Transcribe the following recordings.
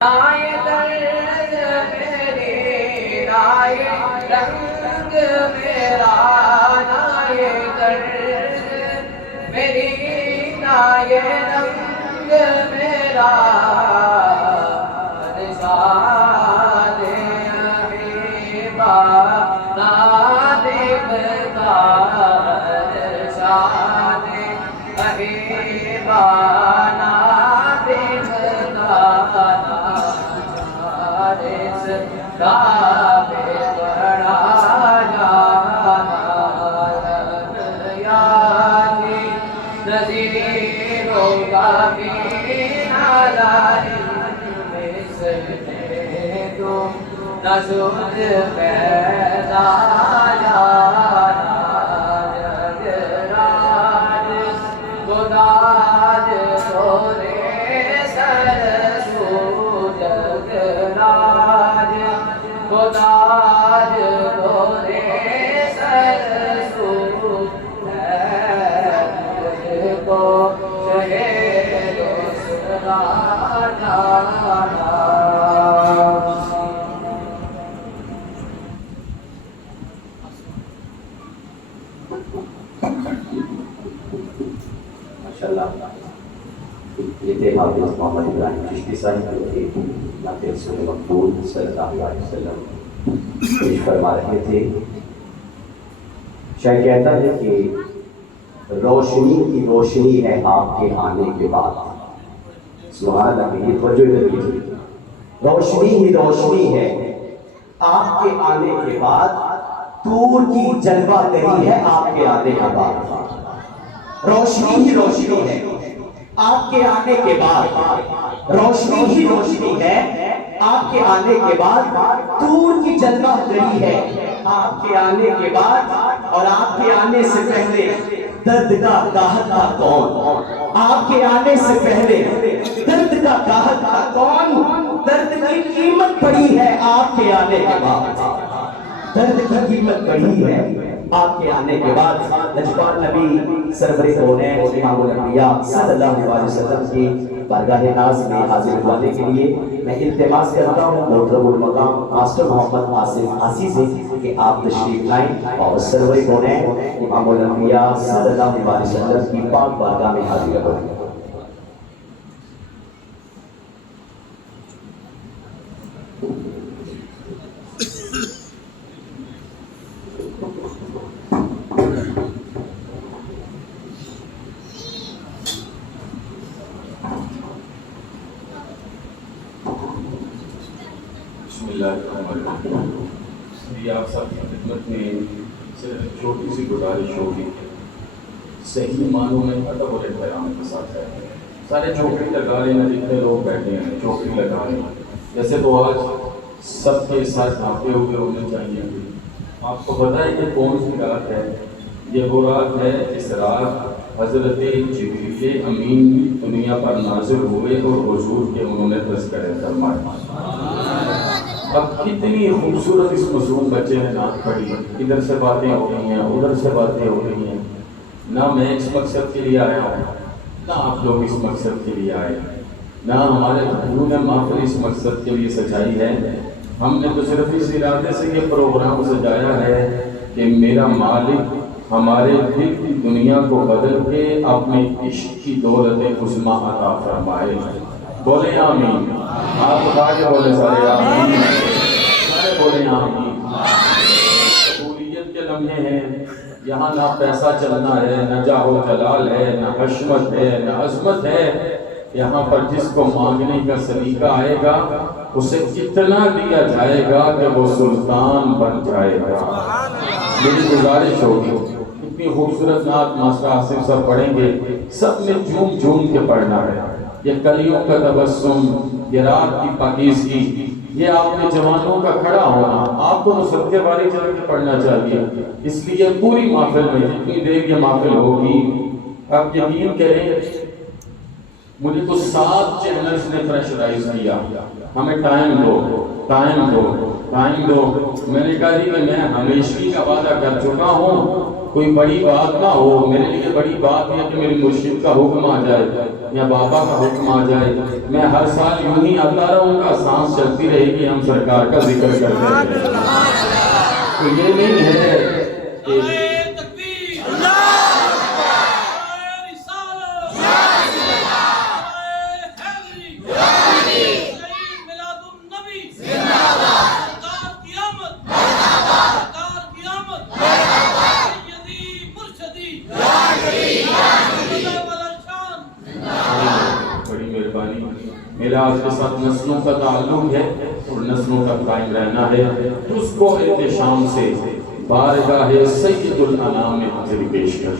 آئے درد میرے آئے رنگ میرا آئے درد میری آئے رنگ میرا ارشاد حبیبا نا دیکھتا ارشاد حبیبا نا دیکھتا کعبے بڑا یادی نظیروں کا بھی نظر سجدے تو نزول پیدا جگراج گداج سورے سرسو جگراج گداج گورے سرسو مجھ کو شہید سنا جانا یہ تھے حافظ محمد ابراہیم چشتی صاحب جو کہ نعت رسول مقبول صلی اللہ علیہ وسلم پیش فرما رہے تھے۔ شاعر کہتا ہے کہ روشنی کی روشنی ہے آپ کے آنے کے بعد۔ سبحان اللہ، یہ توجہ لگی، روشنی ہی روشنی ہے آپ کے آنے کے بعد، دور کی جلوہ گری ہے آپ کے آنے کے بعد۔ روشنی ہی روشنی ہے آپ کے آنے کے بعد، روشنی ہی روشنی ہے آپ کے آنے کے بعد، دور کی جلوہ گری ہے آپ کے آنے کے بعد، اور آپ کے آنے سے پہلے درد کا گاہک تھا کون؟ آپ کے آنے سے پہلے درد کا گاہک تھا کون؟ درد کی قیمت پڑی ہے آپ کے آنے کے بعد، درد کی قیمت پڑی ہے آپ کے آنے کے بعد۔ نجبان نبی سرور کونین امام الانبیاء صلی اللہ علیہ وسلم کی بارگاہ ناز میں حاضر ہونے کے لیے میں التماس کرتا ہوں محترم المقام ماسٹر محمد آصف عاصی سے کہ آپ تشریف لائیں اور سرور کونین امام الانبیاء صلی اللہ علیہ وسلم کی پاک بارگاہ میں حاضر ہوں۔ آپ سب کی خدمت میں صرف چھوٹی سی گزارش ہوگی، صحیح معنوں میں ادب اور احترام کے ساتھ ہے۔ سارے چوکڑی لگا رہے ہیں، جتنے لوگ بیٹھے ہیں چوکڑی لگا رہے ہیں، جیسے تو آج سب کے ساتھ ڈھانپے ہوئے ہونے چاہیے۔ آپ کو پتہ ہے کہ کون سی رات ہے؟ یہ وہ رات ہے جس رات حضرت جبریل امین دنیا پر نازل ہوئے اور حضور کے انہوں نے تذکرہ فرمایا۔ اب کتنی خوبصورت اس مظلوم بچے نے نعت پڑھی، ادھر سے باتیں ہو رہی ہیں، ادھر سے باتیں ہو رہی ہیں۔ نہ میں اس مقصد کے لیے آیا ہوں، نہ آپ لوگ اس مقصد کے لیے آئے، نہ ہمارے بھائیوں نے محفل اس مقصد کے لیے سجائی ہے۔ ہم نے تو صرف اس ارادے سے یہ پروگرام سجایا ہے کہ میرا مالک ہمارے دل کی دنیا کو بدل کے اپنے عشق کی دولت عظمیٰ عطا فرمائے۔ بولے آمین۔ آپ آگے بولے سارے آمین، سارے بولے آمین۔ قبولیت کے لمحے ہیں، یہاں نہ پیسہ چلنا ہے، نہ جاہ و جلال ہے، نہ حشمت ہے، نہ عظمت ہے۔ یہاں پر جس کو مانگنے کا سلیقہ آئے گا اسے اتنا دیا جائے گا کہ وہ سلطان بن جائے گا۔ میری گزارش ہوگی، اتنی خوبصورت نعت ماسٹر آصف صاحب پڑھیں گے، سب نے جھوم جھوم کے پڑھنا ہے۔ یہ کلیوں کا تبسم، یہ رات کی پاکیزگی، یہ آپ کے جوانوں کا کھڑا ہونا، آپ کو تو سب کے بارے چل کے پڑھنا چاہیے۔ اس لیے پوری محفل میں جتنی دیر یہ محفل ہوگی، آپ یقین کریں مجھے تو 7 چینلز نے پریشرائز کیا، ہمیں ٹائم دو ٹائم دو ٹائم دو۔ میں نے کہا جی کہ میں ہمیشگی کا وعدہ کر چکا ہوں، کوئی بڑی بات نہ ہو، میرے لیے بڑی بات ہے کہ میری مرشد کا حکم آ جائے یا بابا کا حکم آ جائے، میں ہر سال یوں ہی آتا رہوں گا، سانس چلتی رہے گی، ہم سرکار کا ذکر کرتے رہیں گے۔ تو یہ نہیں ہے کہ میرا آپ کے ساتھ نسلوں کا تعلق ہے اور نسلوں کا قائم رہنا ہے، اس کو احتشام سے بارگاہ سید الانام میں حاضری پیش کر۔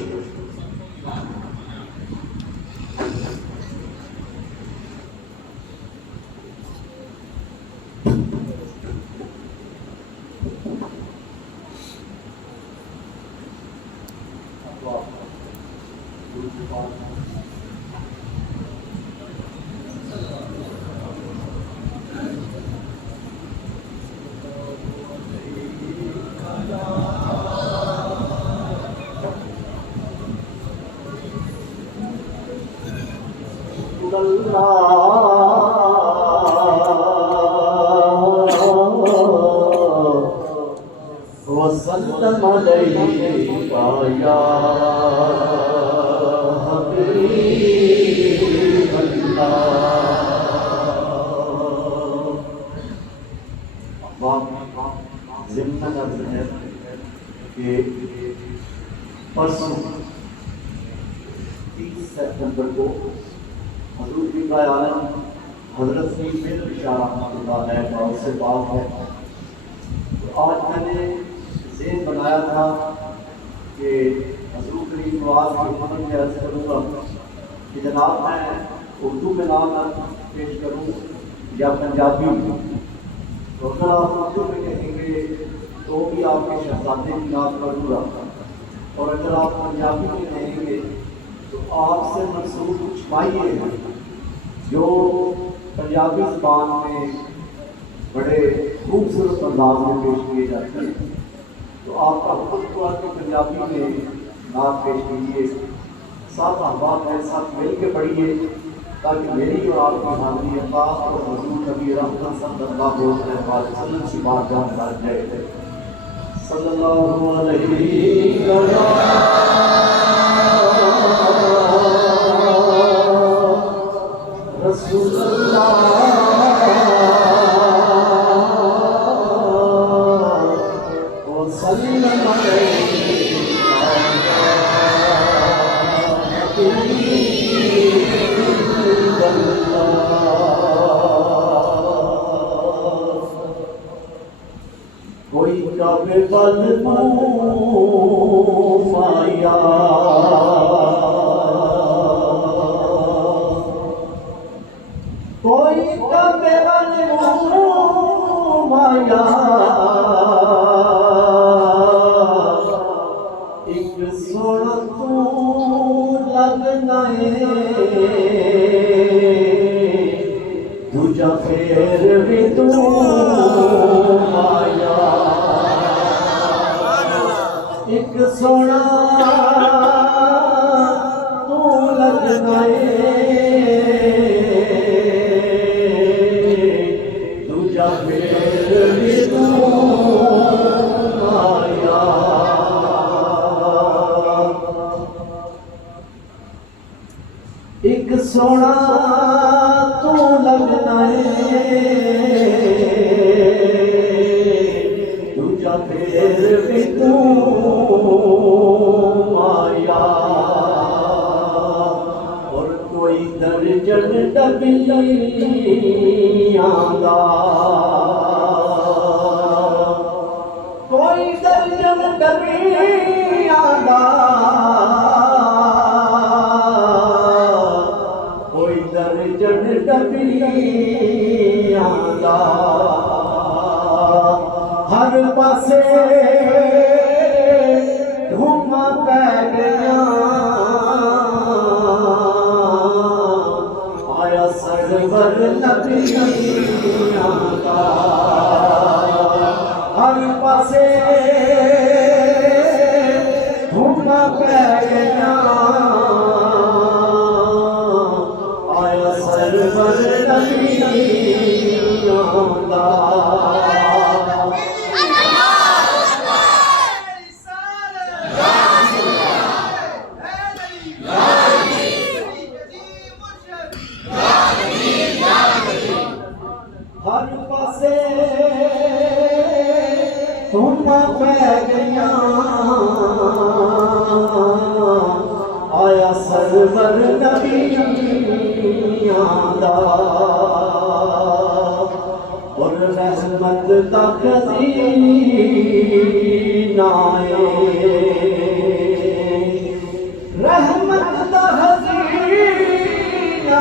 وسلم علیک یا حبیب اللہ۔ ضمن عرض ہے کہ پرسوں 30 سپٹمبر کو حضور کی عالم حضرت سید بن بشارہ رحمۃ اللہ علیہ کا سے بات ہے۔ آج میں نے ذہن بنایا تھا کہ حضور کریم نواز کی خدمت میں عرض کروں گا کہ جناب میں اردو میں نام پیش کروں یا پنجابی میں، تو اگر آپ اردو میں کہیں گے تو بھی آپ کے شہزادے کی یاد کروں گا، اور اگر آپ پنجابی میں کہیں گے تو آپ سے منسوب کچھ پائیے ہیں جو پنجابی زبان میں بڑے خوبصورت انداز میں پیش کیے جاتے ہیں، تو آپ کا حکم ہوا کہ پنجابی میں نعت پیش کیجیے، 7 احباب ہیں، ساتھ مل کے پڑھیے تاکہ میری اور آپ کی حاضری اللہ اور حضور نبی رحمت صلی اللہ علیہ وسلم کی بارگاہ میں درج جائے صلی اللہ علیہ رسول اللہ وسلم کوئی کب بل مایا کوئی کب بل مایا ایک سوڑ تو لگنا دوجا پھر بھی تو آیا، ایک سونا تو لگنا دوجا پھر بھی تو آیا۔ ایک سونا تو لگنا دوجا پھر بھی تو آیا، اور کوئی درجن ڈبلیاں دا کوئی درجن ڈبلیاں دا درجن ڈبلیاں دا ہر پاسے دھوماں پہ گیا، کا ہر پاسے دھوم پہ گیا آیا سرور نبیوں کا ہر پاسے تم پہ گیا آیا سرور نبیوں دا اور رحمت دا خزینہ رحمت دا خزینہ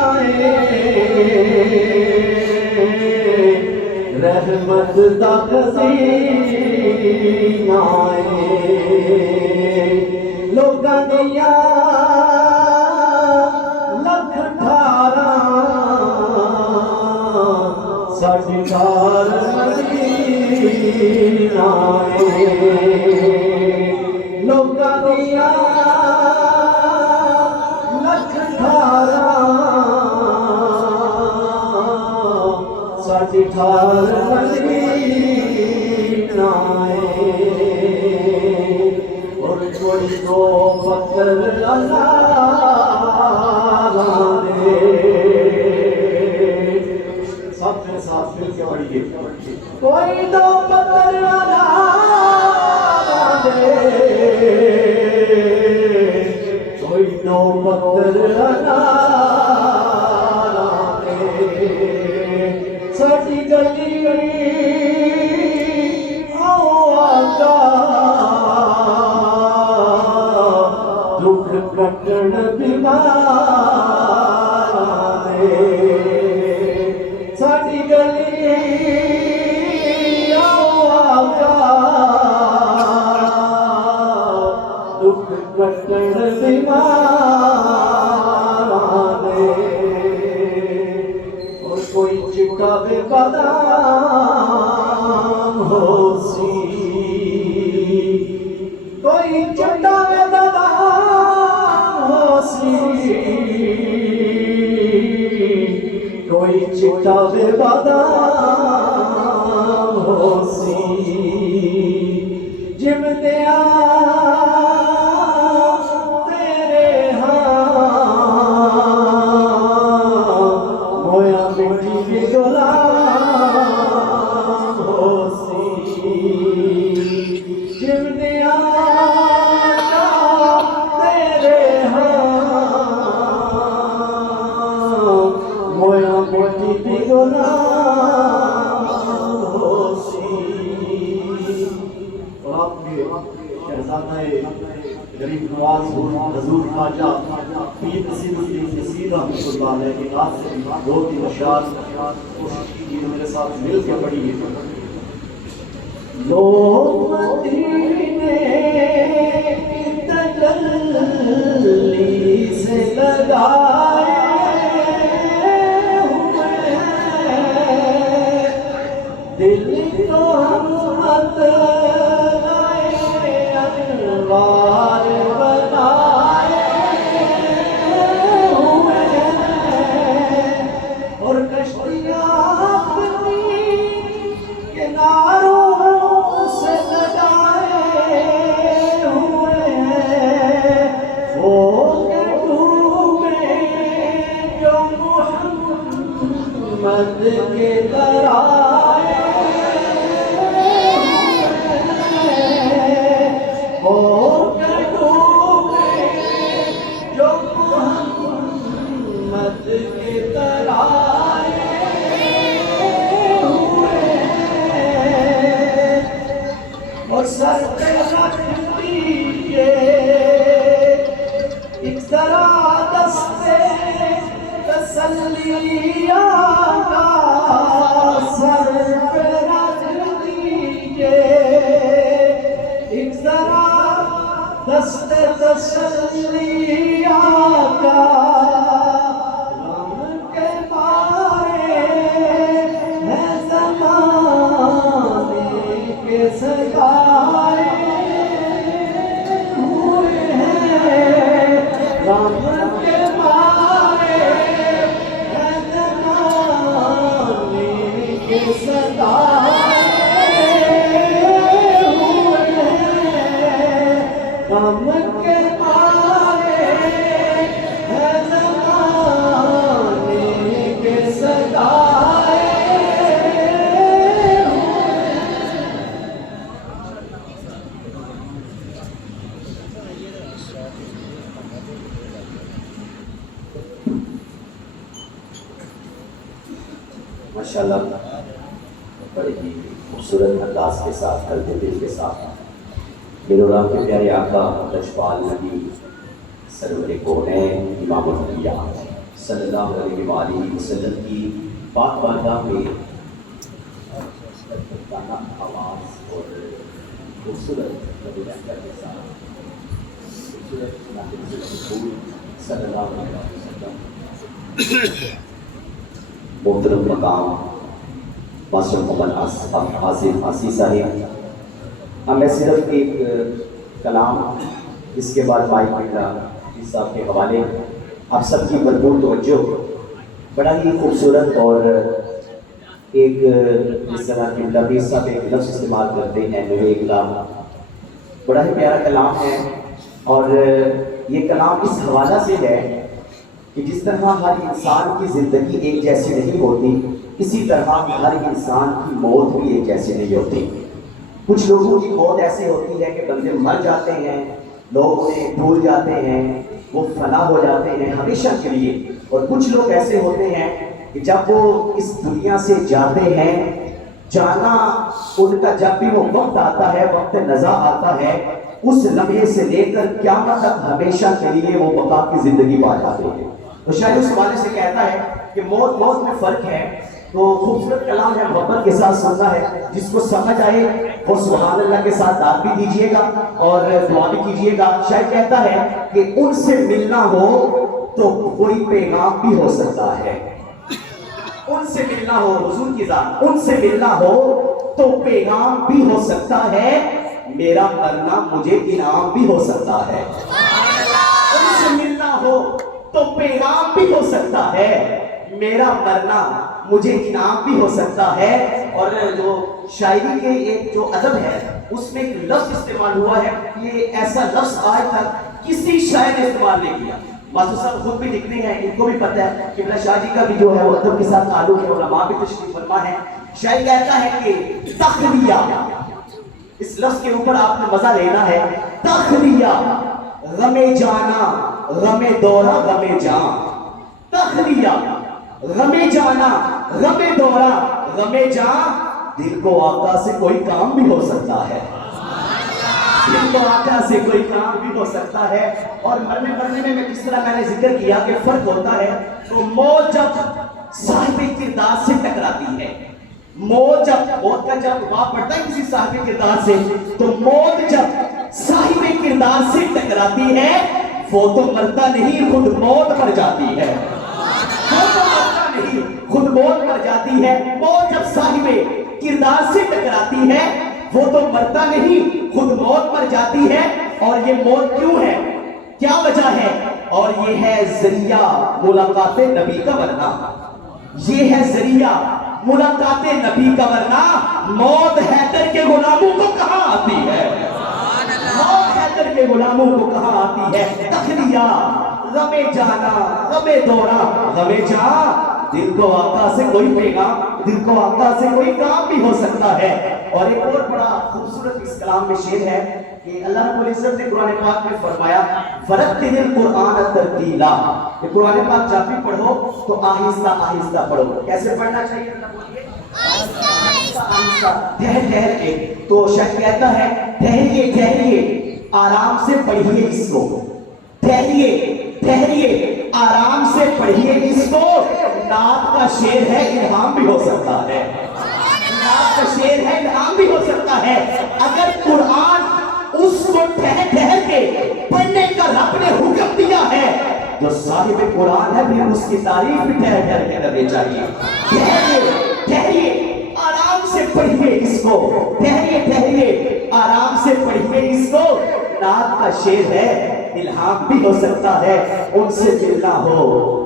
رحمت دا خزینہ لوکاں دیا لکھ ٹھارا ساڈی ٹھار مدینہ لوکاں دیا لکھ ٹھارا ساڈی ٹھار مدینہ اور کوئی دو پتھر سب کے ساتھ مل کے پڑھیے کوئی دو پتھر کوئی دو پتھر ساڈی گلی آؤ آقا دکھ کٹن بیمار ساڈی گلی آؤ آقا دکھ کٹن بیمار اور کوئی چٹا بے بادام ہو سی کوئی چٹا بے بادام ہو سی کوئی چٹا بے بادام ہو سی جم دیا تیرے ہاں مویا مٹی کی غلام ہو سی جم دیا تیرے ہاں مویا مٹی کی غلام ہو سی اور آپ کے شہزادہ غریب نواز حضور خواجہ پیر نصیر الدین نصیر رحمۃ اللہ علیہ کی نعت سے دو تین اشعار کوشش کیجیے میرے ساتھ مل کے پڑھیے لوگ مدینے تجلی سے لگائے ہوئے دل کو ہم انوار بنائے ہوئے اور کشتیاں اپنی کناروں سے لگائے ہوئے وہ ڈوبے جو محمد کے درائے ماشاءاللہ بڑے ہی خوبصورت انداز کے ساتھ ہلکے دل کے ساتھ میرے اور آپ کے پیارے آقا لجپال نبی سرور کونین امام الانبیاء صلی اللہ علیہ وآلہ وسلم کی پاک بارگاہ میں گانا آواز اور خوبصورت نبی رحمت کے ساتھ خوبصورت نبی رسول صلی اللہ علیہ وسلم محترم مقام ماسٹر محمد آصف عاصی صاحب، میں صرف ایک کلام اس کے بعد مائک میرا اس صاحب کے حوالے آپ سب کی بھرپور توجہ، بڑا ہی خوبصورت اور ایک اس طرح کے لفظ صاحب ایک لفظ استعمال کرتے ہیں میرے کلام، بڑا ہی پیارا کلام ہے اور یہ کلام اس حوالہ سے ہے کہ جس طرح ہر انسان کی زندگی ایک جیسی نہیں ہوتی، اسی طرح ہر انسان کی موت بھی ایک جیسی نہیں ہوتی۔ کچھ لوگوں کی موت ایسی ہوتی ہے کہ بندے مر جاتے ہیں، لوگ انہیں بھول جاتے ہیں، وہ فنا ہو جاتے ہیں ہمیشہ کے لیے، اور کچھ لوگ ایسے ہوتے ہیں کہ جب وہ اس دنیا سے جاتے ہیں، جانا ان کا جب بھی وہ وقت آتا ہے، وقت نزا آتا ہے، اس لمحے سے لے کر قیامت تک ہمیشہ کے لیے وہ بقا کی زندگی پا جاتے ہیں۔ تو شاید اس حوالے سے کہتا ہے کہ موت میں فرق ہے، تو خوبصورت کلام ہے، محبت کے ساتھ سننا ہے، جس کو سمجھ آئے وہ سبحان اللہ کے ساتھ داد بھی دیجیے گا اور دعا بھی کیجیے گا۔ شاید کہتا ہے کہ ان سے ملنا ہو تو کوئی پیغام بھی ہو سکتا ہے، ان سے ملنا ہو، حضور کی ذات، ان سے ملنا ہو تو پیغام بھی ہو سکتا ہے، میرا مرنا مجھے انعام بھی ہو سکتا ہے، ان سے ملنا ہو تو پیغام بھی ہو سکتا ہے، میرا مرنا مجھے انعام بھی ہو سکتا ہے۔ اور جو شاعری کے ایک جو ادب ہے اس میں ایک لفظ استعمال ہوا ہے، یہ ایسا لفظ آج تک کسی شاعر نے استعمال نہیں کیا۔ ماسٹر صاحب خود بھی لکھتے ہیں، ان کو بھی پتہ ہے کہ شاہ جی کا بھی جو ہے وہ ادب کے ساتھ تعلق ہے، علماء بھی تشریف فرما ہے۔ شاعر کہتا ہے کہ تخلیہ، اس لفظ کے اوپر آپ نے مزہ لینا ہے، تخلیہ غم جانا غم دورہ غم جان، تخلیہ غم جانا غم دورہ غم جان، دل کو آقا سے کوئی کام بھی ہو سکتا ہے، دل کو آقا سے کوئی کام بھی ہو سکتا ہے۔ اور مرنے میں جس طرح میں نے ذکر کیا کہ فرق ہوتا ہے، تو موت جب صاحب کردار سے ٹکراتی ہے، موت کا جب وہاں پڑتا ہے کسی صاحب کردار سے، تو موت جب صاحب کردار سے ٹکراتی ہے، وہ تو مرتا نہیں، خود موت مر جاتی ہے، وہ تو مرتا نہیں، خود موت مر جاتی ہے۔ موت جب صاحب کردار سے ٹکراتی ہے، وہ تو مرتا نہیں، خود موت مر جاتی ہے۔ اور یہ موت کیوں ہے، کیا وجہ ہے؟ اور یہ ہے ذریعہ ملاقات نبی کا ورنہ، یہ ہے ذریعہ ملاقات نبی کا ورنہ موت حیدر کے غلاموں کو کہاں آتی ہے، موت حیدر کے غلاموں کو کہاں آتی ہے۔ تخلیہ غم جانا غم دورہ غم جان، دل کو آقا سے کوئی پیغام، دل کو آقا سے کوئی کام بھی ہو سکتا ہے۔ اور ایک اور بڑا خوبصورت اس کلام میں شعر ہے کہ اللہ رب العزت نے قرآن پاک میں فرمایا فرتل القرآن ترتیلا، کہ قرآن پاک جب بھی پڑھو تو آہستہ آہستہ پڑھو۔ کیسے پڑھنا چاہیے؟ آہستہ آہستہ ٹھہر کے۔ تو شاید کہتا ہے ٹھہریے ٹھہریے آرام سے پڑھیے اس کو، ٹھہریے ٹھہریے آرام سے پڑھیے اس کو، نعت کا شعر ہے الہام بھی ہو سکتا ہے، نعت کا شعر ہے الہام بھی ہو سکتا ہے۔ اگر قرآن اس کو ٹھہر کے پڑھنے کا رب نے حکم دیا ہے، جو صاحب قرآن ہے پھر اس کی تعریف بھی ٹھہر کے کرنی چاہیے۔ ٹھہریے ٹھہریے آرام سے پڑھیے اس کو، ٹھہریے ٹھہریے آرام سے پڑھیے اس کو، نعت کا شعر ہے الہام بھی ہو سکتا ہے، ان سے ملنا ہو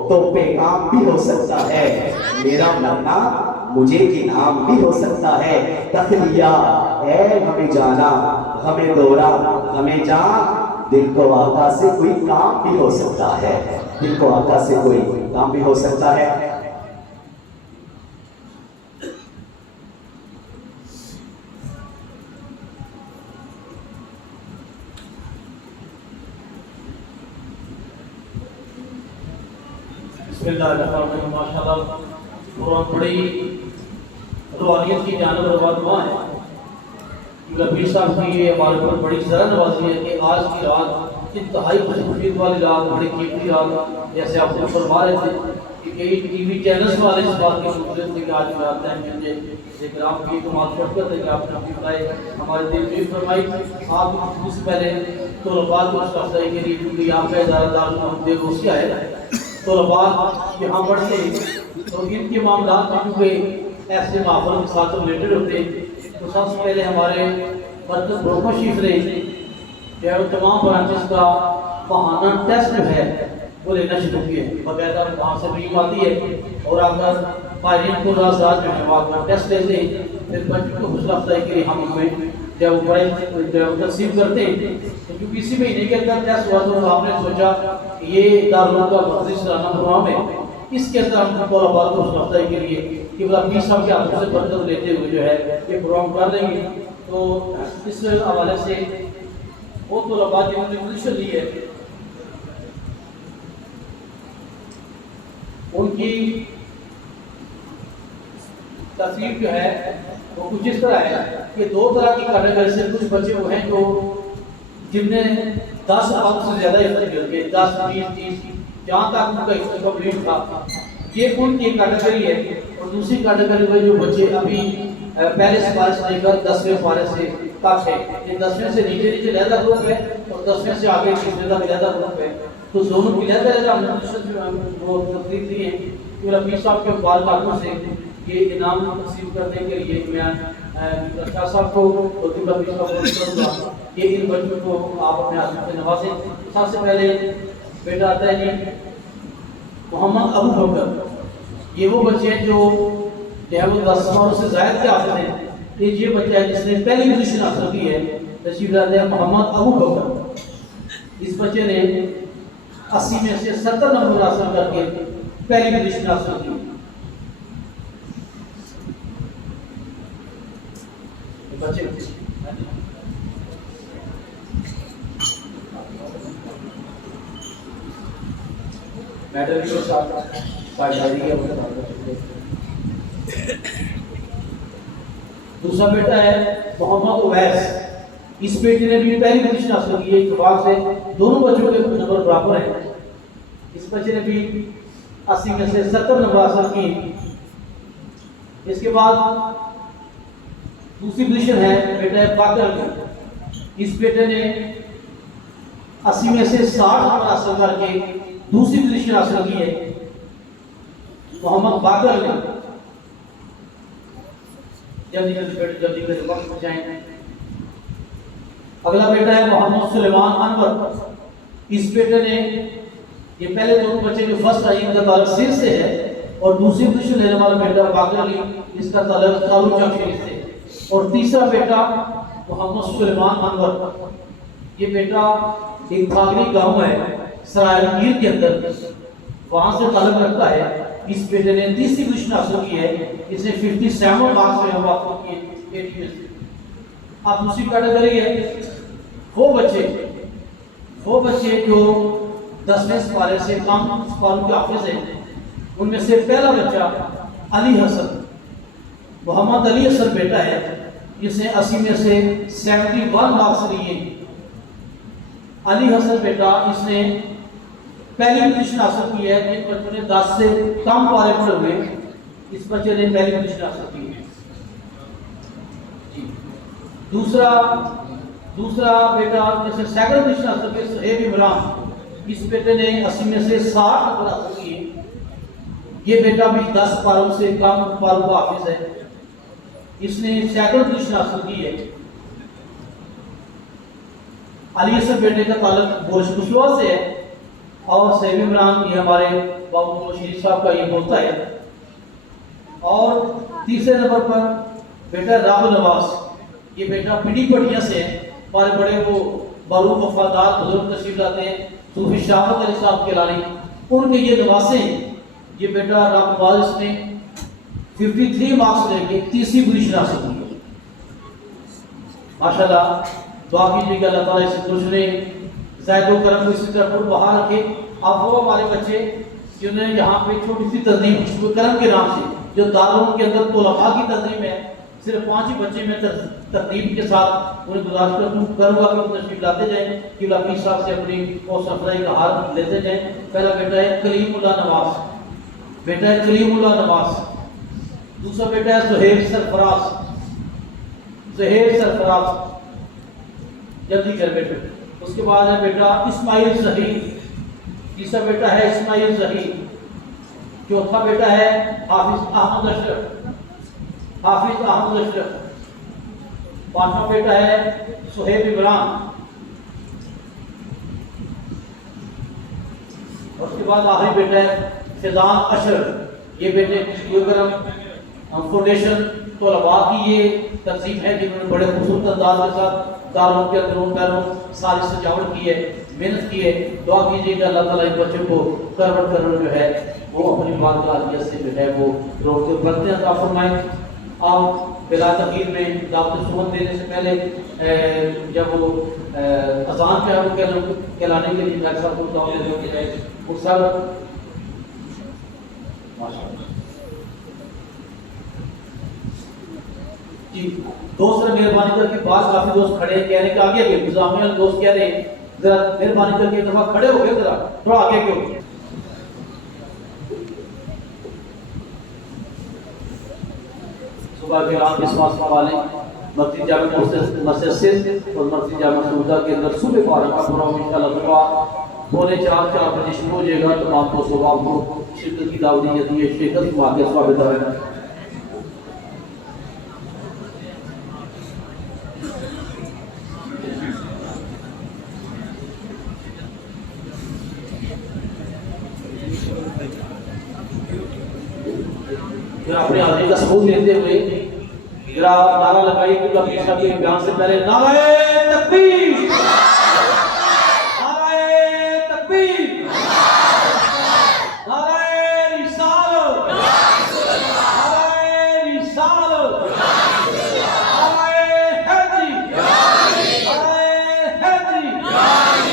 تو پیغام بھی ہو سکتا ہے، میرا مرنا مجھے کی نام بھی ہو سکتا ہے تخلیہ اے ہمیں جانا ہمیں دورا ہمیں جان دل کو آقا سے کوئی کام بھی ہو سکتا ہے دل کو آقا سے کوئی کام بھی ہو سکتا ہے بسم اللہ الرحمن الرحیم ماشاءاللہ قرآن بڑی روحانیت کی جانب روا ہے پیر صاحب کی یہ ہمارے پر بڑی زرہ نوازی ہے کہ آج کی رات انتہائی خوشخبری والی رات بڑی قیمتی رات جیسے آپ کو فرما رہے تھے کہ کئی ٹی وی چینلز والے اس بات کی سنتے تھے کہ آج کی رات ہے مجھے ایک رام کی کمال شرکت ہے کہ آپ نے اپنی بتائے ہمارے دل میں فرمائی آپ اس سے پہلے طلباء کو اس افزائی کے لیے کیونکہ یہاں کا ادارہ دار دیر روسی آئے طلباء یہاں پڑھتے تو ان کے معاملات میں کیونکہ ایسے ماحول کے ساتھ ریلیٹڈ ہوتے تو سب سے پہلے ہمارے مرکز بروکو شیف رہے جو ہے تمام برانچز کا ماہانہ ٹیسٹ جو ہے وہ لینا شروع کیے باقاعدہ وہاں سے بھی آتی ہے اور اگر فائرین کو راز جو ہے وہاں کا ٹیسٹ لیتے ہیں پھر بچوں کو حوصلہ افزائی کے لیے ہم ہمیں جب تقسیم کرتے ہیں تو کیونکہ اسی مہینے کے اندر ٹیسٹ ہوا تو ہم نے سوچا کہ یہ دارالعلوم کا مرکزی سالانہ پروگرام ہے اس کے اندر ہم طلباء کو حوصلہ افزائی کے لیے کہ وہ پیر صاحب کے ہاتھوں سے برکت لیتے ہوئے جو ہے یہ پروگرام کر رہے ہیں تو اس حوالے سے وہ طلباء جنہوں نے پوزیشن لی ہے ان کی تصویر جو ہے وہ کچھ اس طرح ہے کہ دو طرح کی کیٹیگری سے کچھ بچے وہ ہیں جو جن نے 10 سال سے زیادہ حفظ کر کے 10 20 30 جہاں تک ان کا حفظ کمپلیٹ تھا یہ ان کی کیٹیگری ہے اور دوسری کیٹیگری میں جو بچے ابھی پہلے سپارے سے لے کر 10ویں پارے سے تک ہے یہ 10ویں سے نیچے نیچے علیحدہ گروپ ہے اور 10ویں سے آگے 20ویں تک علیحدہ گروپ ہے تو دونوں کی علیحدہ ہم نے وہ تقریب دی ہے کہ پیر صاحب کے مبارکاتوں سے یہ انعام تقسیم کرنے کے لیے میں شاہ صاحب کو اور پیر صاحب کو کروں گا کہ ان بچوں کو آپ اپنے ہاتھوں سے نوازیں سب سے پہلے بیٹا آتا ہے جی محمد ابو بکر یہ وہ بچے ہیں جو ہے وہ 10 سالوں سے زائد کے حافظ ہیں یہ بچہ ہے جس نے پہلی پوزیشن حاصل کی ہے تشریف لاتے ہیں محمد ابو بکر اس بچے نے 80 میں سے 70 نمبر حاصل کر کے پہلی پوزیشن حاصل کی بچے میڈل کے ساتھ پائیداری ہے دوسرا بیٹا ہے محمد اویس اس بیٹے نے بھی پہلی پوزیشن حاصل کی ہے اتفاق سے دونوں بچوں کے نمبر برابر ہیں اس بچے نے بھی 80 میں سے 70 نمبر حاصل کی اس کے بعد دوسری پوزیشن ہے بیٹا ہے باقر کی اس بیٹے نے 80 میں سے 60 نمبر حاصل کر کے دوسری پوزیشن حاصل کی ہے محمد باقر نے جلدی بیٹے وقت ہو جائیں اگلا بیٹا ہے محمد سلیمان انور اس بیٹے نے یہ پہلے دونوں بچے جو فرسٹ آئی ان کا تعلق سیر سے ہے اور دوسری پوزیشن لینے والا بیٹا باقر علی اس کا تعلق قارون جمشید سے اور تیسرا بیٹا محمد سلیمان انور یہ بیٹا ایک بھاگری گاؤں ہے سرائل میر کے اندر وہاں سے تعلق رکھتا ہے اس بیٹے نے تیسری پوزیشن حاصل کی ہے اس نے 57 مارکس سے حاصل کیے 80 میں سے اب دوسری کیٹیگری ہے وہ بچے جو 10ویں سپارے سے کم سپاروں کے حافظ ہیں ان میں سے پہلا بچہ علی حسن محمد علی حسن بیٹا ہے جس نے 80 میں سے 71 مارکس لیے علی حسن بیٹا اس نے پہلی پوزیشن حاصل کی ہے جن بچوں نے 10 سے کم پارے پڑھے ہوئے اس بچے نے پہلی پوزیشن حاصل کی ہے دوسرا بیٹا جس نے سیکنڈ پوزیشن حاصل کی صہیب عمران اس بیٹے نے 80 میں سے 60 نمبر حاصل کیے یہ بیٹا بھی 10 پاروں سے کم پاروں کا حافظ ہے اس نے سیکنڈ پوزیشن حاصل کی ہے علی حسن بیٹے کا تعلق گوش کسلوا سے ہے اور صہیب عمران یہ ہمارے بابو شریف صاحب کا یہ بولتا ہے اور تیسرے نمبر پر بیٹا راہل نواز، یہ بیٹا پنڈی پٹیاں سے ہیں، ہمارے بڑے وہ باروق وفادار بزرگ تشریف لاتے ہیں، صوفی شافت علی صاحب کیلانی، ان کے یہ نواسے ہیں۔ یہ بیٹا راہل نواز اس نے 53 مارکس لے کے تیسری پوزیشن حاصل کی۔ ماشاءاللہ دعا کیجیے کہ اللہ تعالیٰ اس دوسرے زائد و کرم کو اسی طرح پر بہار رکھے۔ اب وہ ہمارے بچے جنہوں نے یہاں پہ چھوٹی سی تنظیم حسب کرم کے نام سے جو دارالعلوم کے اندر طلباء کی تنظیم ہے، صرف 5 ہی بچے میں ترتیب کے ساتھ انہیں گزارش کروں گا کہ وہ تشریف لاتے جائیں کہ وہ حفیظ صاحب سے اپنی حوصلہ افزائی کا ہار لیتے جائیں۔ پہلا بیٹا ہے کلیم اللہ نواز، بیٹا ہے کلیم اللہ نواز، دوسرا بیٹا ہے زہیر سرفراز، زہیر سرفراز، جلدی کر بیٹے۔ اس کے بعد ہے بیٹا اسماعیل ظہیر، تیسرا بیٹا ہے اسماعیل ظہیر، چوتھا بیٹا ہے حافظ احمد اشرف، حافظ احمد اشرف، پانچواں بیٹا ہے سہیب عمران، اور اس کے بعد آخری بیٹا ہے فیضان اشرف۔ یہ بیٹے کرم فاؤنڈیشن طلباء کی یہ تنظیم ہے جنہوں نے بڑے خوبصورت انداز کے ساتھ داروں کے اندرون پیروں ساری سجاوٹ کی ہے، محنت کی ہے۔ دعا کیجیے کہ اللہ تعالیٰ ان بچوں کو کروٹ کرنا جو ہے وہ اپنی بات عالیت سے جو ہے وہ روکتے بڑھتے عطا فرمائیں۔ آپ بلا تخیر میں دعوت سمت دینے سے پہلے جب وہ اذان پہ آپ کہلانے کے لیے ڈاکٹر صاحب کو دعوت دینے کے لیے وہ سب جی دوست نے مہربانی کر کے بعض کافی دوست کھڑے ہیں، کہنے کہ آگے کے انتظامیہ دوست کہہ رہے ہیں ذرا مہربانی کر کے ایک دفعہ کھڑے ہو گئے، ذرا تھوڑا آگے کیوں۔ صبح کے رات اس واسطہ والے مسجد جامع مسجد سندھ اور مسجد جامع سعودہ کے اندر صبح پارہ کا پروگرام انشاءاللہ صبح پونے 4 بجے شروع ہو جائے گا۔ تمام دوستوں کو آپ کو شرکت کی دعوت دی جاتی ہے، شرکت کو آگے ثابت ہے۔ پھر اپنے حاضری کا ثبوت دیتے ہوئے ذرا نعرہ لگائیے کہ اپنی صاحب کے بیان سے پہلے نعرہ تکبیر، نعرہ تکبیر، نعرہ رسالت، نعرہ رسالت، نعرہ حیدری، نعرہ حیدری،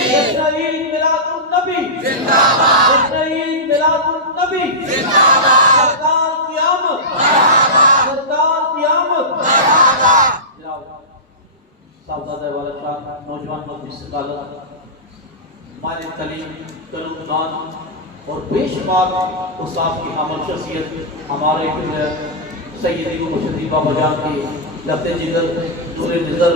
جشن عید میلاد النبی زندہ باد، جشن عید میلاد النبی زندہ باد، صاحبزادہ والا شاہ نوجوان مدنی سکالت ماہر تعلیم طلبگان اور بے شمار استاد کی حامل شخصیت ہمارے سیدی و مشدی بابا جان کے لفظ جگر نور نظر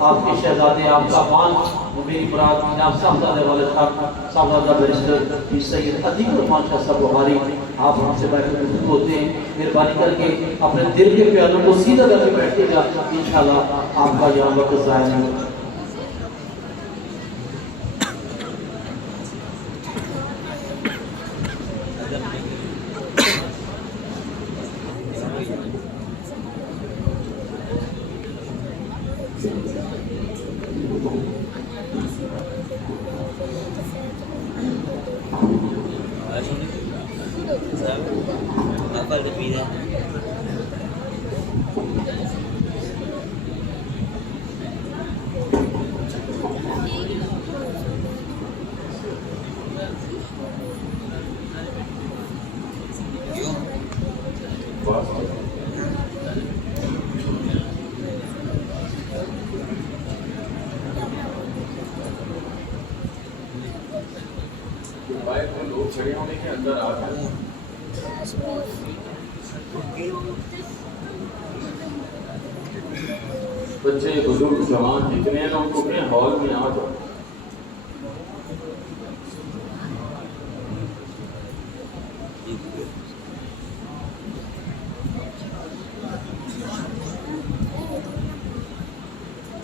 آپ کے شہزادے آپ کا مان وہ میری مراد جناب صاحبزادہ والا شاہ صاحبزادہ بیرسٹر سید عظیم الرحمان شاہ صاحب بخاری آپ ہم سے بیٹھ کر گفتگو ہوتے ہیں، مہربانی کر کے اپنے دل کے پیانوں کو سیدھا کر کے بیٹھے گا، انشاءاللہ آپ کا یہاں وقت ضائع نہیں ہوگا۔ لوگ کھڑے ہونے کے اندر آ جائیں۔ بچے بزرگ جوان جتنے ہیں ان کو اپنے ہال میں آ جاؤ۔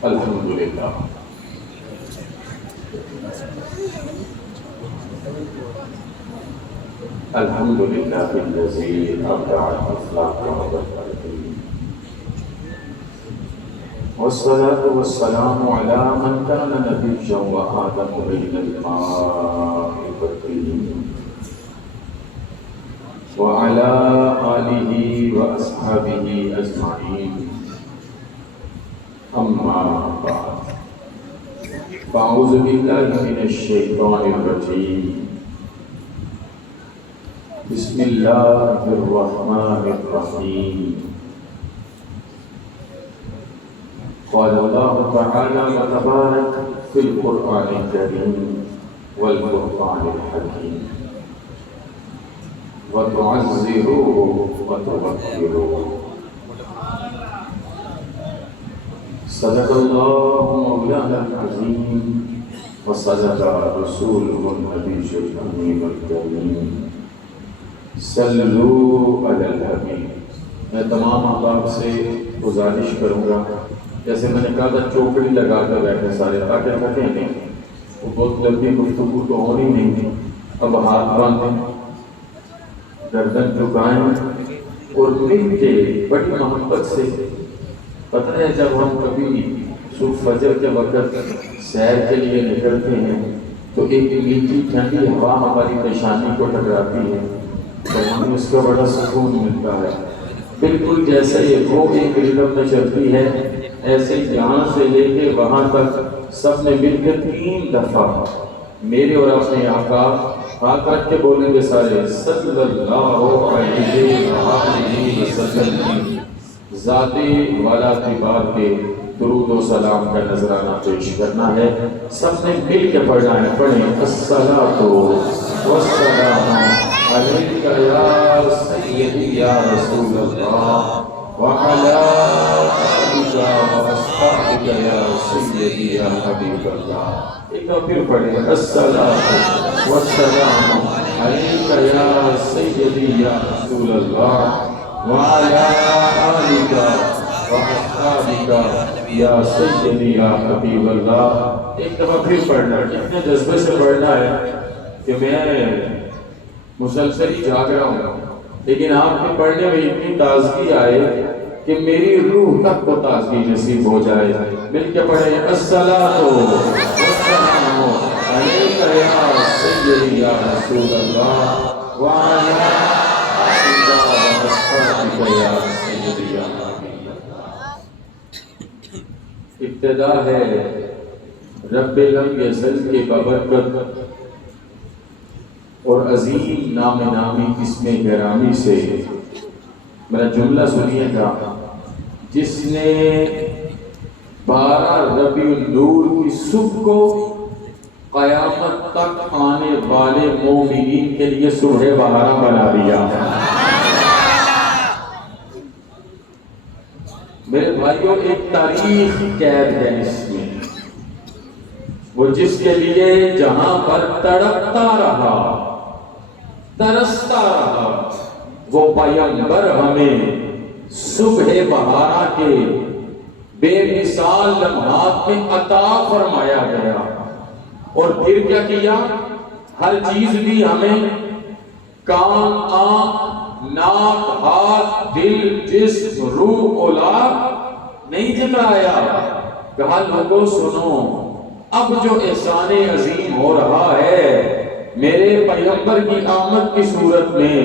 الحمدللہ الحمدللہ الذی ابدع الاسلام والصلاة والسلام على من كان نبيا وآدم بين الماء والطين وعلى آله وأصحابه أجمعين. أما بعد، فأعوذ بالله من الشيطان الرجيم. بسم الله الرحمن الرحيم. قال الله تعالى وتبارك في القرآن الكريم والفرقان الحكيم وتعزروه وتوكروه. صدق الله مولانا العظيم وصدق رسوله النبي الأمين الكريم. صلوا علی الحبیب. میں تمام احباب سے گزارش کروں گا، جیسے میں نے کہا تھا چوکڑی لگا کر بیٹھے سارے تاکہ تھکیں نہیں. وہ بہت لمبی گفتگو تو ہونی نہیں تھی. اب ہاتھ باندھیں، گردن جھکائیں اور مل کے بڑی محبت سے. پتہ ہے جب ہم کبھی صبح فجر کے وقت سیر کے لیے نکلتے ہیں تو ایک میٹھی ٹھنڈی ہوا ہماری پیشانی کو ٹکراتی ہے تو ہمیں اس کا بڑا سکون ملتا ہے. بالکل جیسے یہ وہ ایک رhythm میں چلتی ہے، ایسے یہاں سے لے کے وہاں تک سب نے مل کے 3 دفعہ میرے اور اپنے آقا ہاتھ رکھ کے بولیں گے سارے صلی اللہ علیہ وسلم. ذات والا کی بات کے درود و سلام کا نذرانہ پیش کرنا ہے. سب نے مل کے پڑھنا ہے. پڑھیں الصلاۃ والسلام علیک یا سیدی یا رسول اللہ وعلی آلک واصحابک یا سیدی یا حبیب اللہ. ایک بار پھر پڑھیں الصلاۃ والسلام علیک یا سیدی یا رسول اللہ وعلی آلک واصحابک یا سیدی یا حبیب اللہ. ایک دفعہ پھر پڑھنا ہے. اتنے جذبے سے پڑھنا ہے کہ میں مسلسل ہی جاگ رہا ہوں، لیکن آپ کے پڑھنے میں اتنی تازگی آئے کہ میری روح تک کو تازگی نصیب ہو جائے. مل کے پڑھیں الصلاۃ والسلام علیک یا سیدی یا رسول اللہ وعلی آلک واصحابک یا سیدی یا حبیب اللہ. ابتدا ہے رب لم یزل کے بابرکت اور عظیم نام نامی اسم گرامی سے. میرا جملہ سنیے گا. جس نے 12 ربیع النور کی صبح کو قیامت تک آنے والے مومنین کے لیے صبح بہارا بنا دیا. میرے بھائیوں ایک تاریخ قید ہے اس میں. وہ جس کے لیے جہاں پر تڑپتا رہا ترستا رہا، وہ پیغمبر ہمیں صبح بہارا کے بے مثال لمحات میں عطا فرمایا گیا. اور پھر کیا کیا؟ ہر چیز بھی ہمیں کان، آنکھ، ناک، ہاتھ، دل، جسم، روح، اولاد نہیں دکھایا. کہا لوگوں سنو، اب جو احسان عظیم ہو رہا ہے میرے پیغمبر کی آمد کی صورت میں،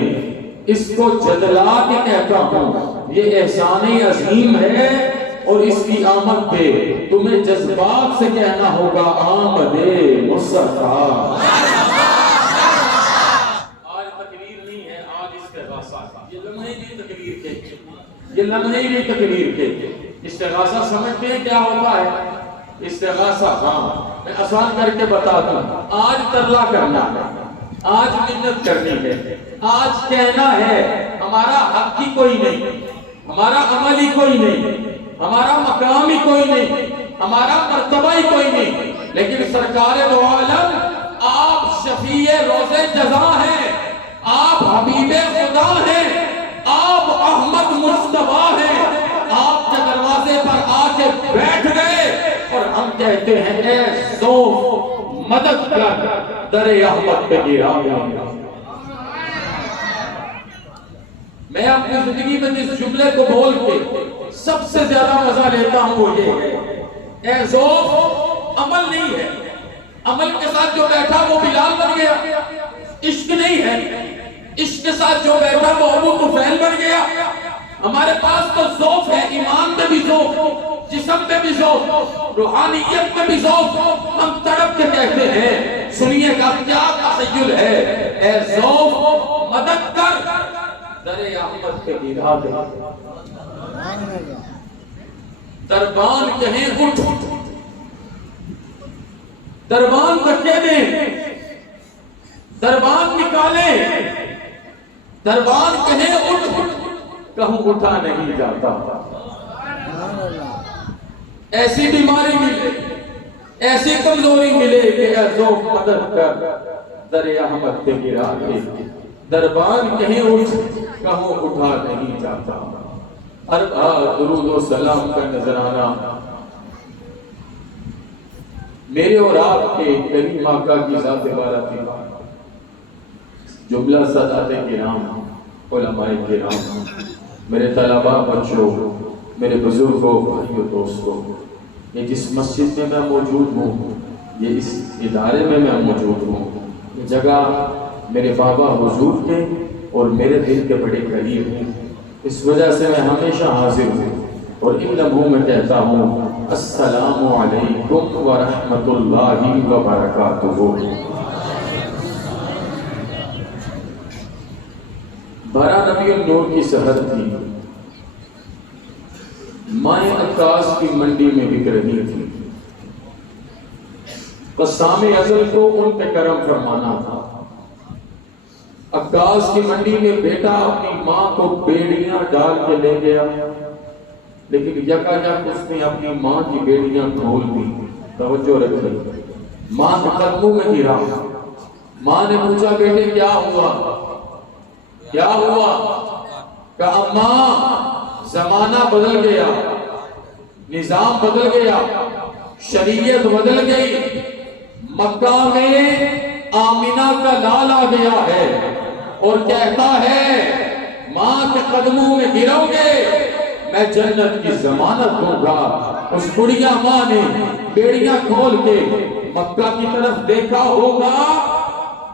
اس کو جدلا کے کہتا ہوں یہ احسان عظیم ہے. اور اس کی آمد پہ تمہیں جذبات سے کہنا ہوگا آمد مصطفیٰ. آج تقریر نہیں ہے، آج استغاثہ. یہ لمحے نہیں تقریر کے، یہ لمحے نہیں تقریر کے. استغاثہ سمجھتے ہیں کیا ہوتا ہے؟ استغاثہ ہاں میں آسان کر کے بتا دوں. آج ترلا کرنا ہے، آج منت کرنی ہے، آج کہنا ہے ہمارا حق ہی کوئی نہیں، ہمارا عمل ہی کوئی نہیں، ہمارا مقام ہی کوئی نہیں، ہمارا مرتبہ ہی کوئی نہیں، لیکن سرکار دو عالم آپ شفیع روز جزا ہیں، آپ حبیب خدا ہیں، آپ احمد مصطفیٰ ہیں. آپ کے دروازے پر آ کے بیٹھ گئے اور ہم کہتے ہیں اے سوف مدد کر در احمد پہ گرا. میں اپنی زندگی میں جس جملے کو بول کے سب سے زیادہ مزہ لیتا ہوں وہ یہ ہے، اے ذوق عمل نہیں ہے، عمل کے ساتھ جو بیٹھا وہ بلال بن گیا، عشق نہیں ہے، عشق کے ساتھ جو بیٹھا وہ ابو طفیل بن گیا۔ ہمارے پاس تو ذوق ہے، ایمان میں بھی ذوق، جسم میں بھی ذوق، روحانیت میں بھی ذوق، ہم تڑپ کے کہتے ہیں سنیے گا کیا تخیل ہے، اے ذوق مدد کر در احمد کے گرا دے، دربان کہیں اٹھ، دربان دھکے دیں، دربان نکالیں، دربان کہیں اٹھ، کہوں اٹھا نہیں جاتا۔ ایسی بیماری ملے، ایسی کمزوری ملے کہ اے ذوق مدد کر در احمد پہ گرا دے، دربان کہیں اٹھ، کہوں اٹھا نہیں جاتا۔ ہر بار درود و سلام کا نذرانہ میرے اور آپ کے کریم آقا کی ذات بارہ تھی، جملہ سادات کرام، علماء کرام، میرے طلباء بچوں، میرے بزرگوں، بھائیوں، دوستوں، یہ جس مسجد میں میں موجود ہوں، یہ اس ادارے میں میں موجود ہوں، یہ جگہ میرے بابا حضور کے اور میرے دل کے بڑے قریب ہیں، اس وجہ سے میں ہمیشہ حاضر ہوں اور ان لمحوں میں کہتا ہوں السلام علیکم ورحمۃ اللہ وبرکاتہ۔ بارہ نبی النور کی سحر تھی، مائیں عکاس کی منڈی میں بک رہی تھی، قسام ازل کو ان پہ کرم فرمانا تھا۔ عکاس کی منڈی میں بیٹا اپنی ماں کو بیڑیاں ڈال کے لے گیا، لیکن یکا یک اس نے اپنی ماں کی بیڑیاں کھول دی۔ توجہ رکھیں، ماں کے قدموں میں گرا، ماں نے پوچھا بیٹے کیا ہوا؟ کیا ہوا؟ کہا ماں زمانہ بدل گیا، نظام بدل گیا، شریعت بدل گئی، مکہ میں آمینہ کا لال آ گیا ہے اور کہتا ہے ماں کے قدموں میں گرو گے میں جنت کی ضمانت دوں گا۔ اس بڑھیا ماں نے بیڑیاں کھول کے مکہ کی طرف دیکھا ہوگا،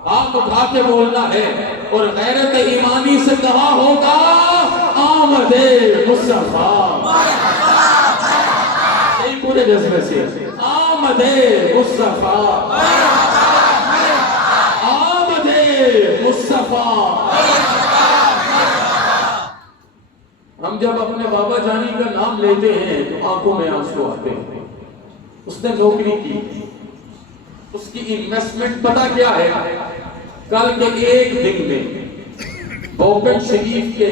ہاتھ اٹھا کے بولنا ہے اور غیرت ایمانی سے کہا ہوگا آمد مصطفیٰ، یہی پورے جذبے سے آمد مصطفیٰ، آمد مصطفیٰ۔ ہم جب اپنے بابا جانی کا نام لیتے ہیں تو آنکھوں میں آنسو آتے ہیں۔ اس نے نوکری کی، اس کی انویسٹمنٹ پتہ کیا ہے؟ کل کے ایک دن میں بوکن شریف کے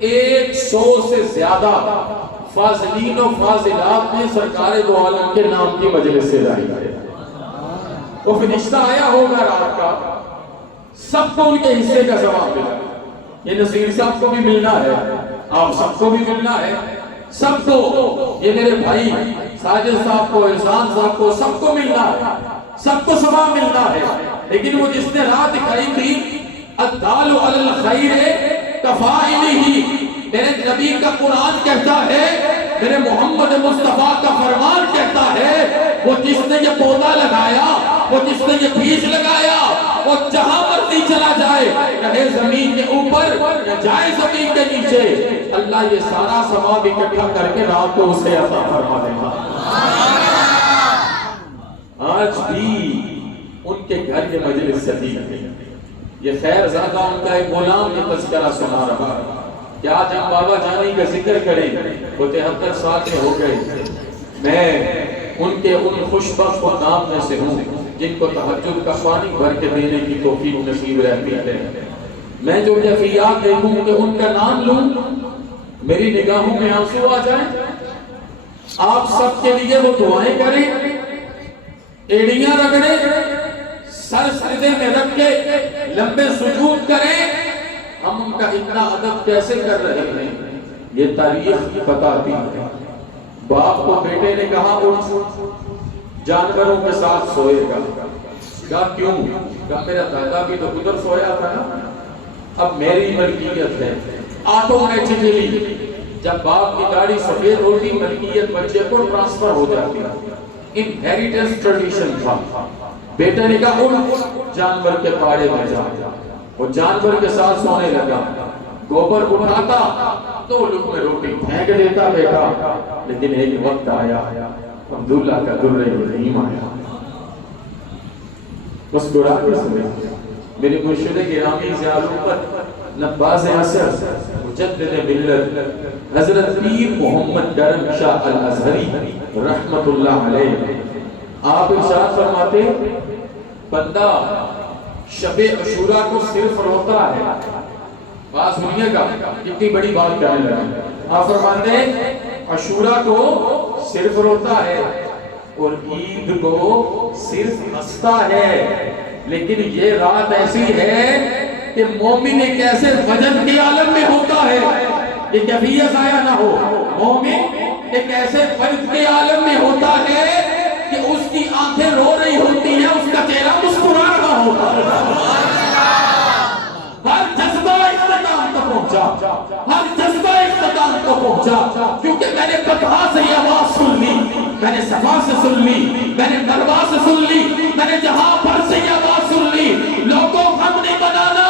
100 سے زیادہ فاضلین و فاضلات نے سرکار دو عالم کے نام کی مجلس سے لائی ہے۔ وہ فرشتہ آیا ہوگا رات کا، سب کو ان کے حصے کا ثواب ملا۔ یہ نصیر صاحب کو بھی ملنا ہے، آپ سب کو بھی ملنا ہے، سب کو، یہ میرے بھائی ساجد صاحب کو، احسان صاحب کو، سب کو ملنا ہے، سب کو ثواب ملنا ہے۔ لیکن وہ جس نے رات دکھائی تھی الدال علی الخیر کفاعلہ، میرے نبی کا قرآن کہتا ہے، میرے محمد مصطفیٰ کا فرمان کہتا ہے، وہ جس نے یہ پودا لگایا، وہ جس نے یہ بیج لگایا، وہ جہاں مرضی چلا جائے، رہے زمین کے اوپر یا جائے زمین کے نیچے، اللہ یہ سارا ثواب اکٹھا کر کے رات کو اسے عطا فرما دے گا۔ آج بھی ان کے گھر کے مجلس سجی ہے، یہ خیر زادہ ان کا ایک غلام یہ تذکرہ سنا رہا ہے کہ آج ہم بابا جانی کا ذکر کریں، وہ 73 سال کے ہو گئے، میں ان کے ان خوشبخت نام میں سے ہوں جن کو تہجد کا پانی بھر کے دینے کی توفیق نصیب رہتی ہے۔ میں جو کیفیات دیکھوں کہ ان کا نام لوں، میری نگاہوں میں آنسو آ جائیں، آپ سب کے لیے وہ دعائیں کریں، ایڑیاں رگڑیں، سر سجدے میں رکھ کے لمبے سجود کریں۔ ہم ان کا اتنا ادب کیسے کر رہے ہیں یہ تاریخ بتاتی ہے۔ باپ کو بیٹے نے کہا اٹھ جانوروں کے ساتھ سوئے گا، کہا کیوں؟ کہا میرا دادا بھی تو ادھر سویا تھا نا، اب میری ملکیت ہے۔ آٹومیٹکلی جب باپ کی داڑھی سفید ہوتی ملکیت بچے کو ٹرانسفر ہو جاتی ہے، انہیریٹنس ٹریڈیشن تھا۔ بیٹے نے کہا اٹھ جانور کے پاڑے میں جا، وہ جانور کے ساتھ سونے لگا، گوبر اٹھاتا تو لقمے روٹی پھینک دیتا بیٹا، لیکن ایک وقت آیا عبداللہ کا در یتیم آیا، مسکرا کے سنے میرے مرشد گرامی ضیاءالحق نباز اثر مجدد ملت حضرت پیر محمد کرم شاہ الازہری رحمت اللہ علیہ، آپ ارشاد فرماتے بندہ شب عاشوراء کو صرف روتا ہے، بات سنیے گا کتنی بڑی بات کرنے لگا، آپ فرماتے ہیں عاشوراء کو صرف روتا ہے اور عید کو صرف ہنستا ہے، لیکن یہ رات ایسی ہے کہ مومن ایک ایسے وجد کے عالم میں ہوتا ہے، یہ کیفیت ضائع نہ ہو، مومن ایک ایسے وجد کے عالم میں ہوتا ہے کہ اس کی آنکھیں رو رہی ہوتی ہیں، اس کا چہرہ مسکرا رہا ہوتا ہے، ہر جذبہ اختتام کو پہنچا، ہر جذبہ اختتام کو پہنچا، کیونکہ میں نے بطحا سے یہ آواز سن لی، میں نے صفا سے سن لی، میں نے مروا سے سن لی، میں نے جہاں پر سے یہ آواز سن لی، لوگوں ہم نے بنانا،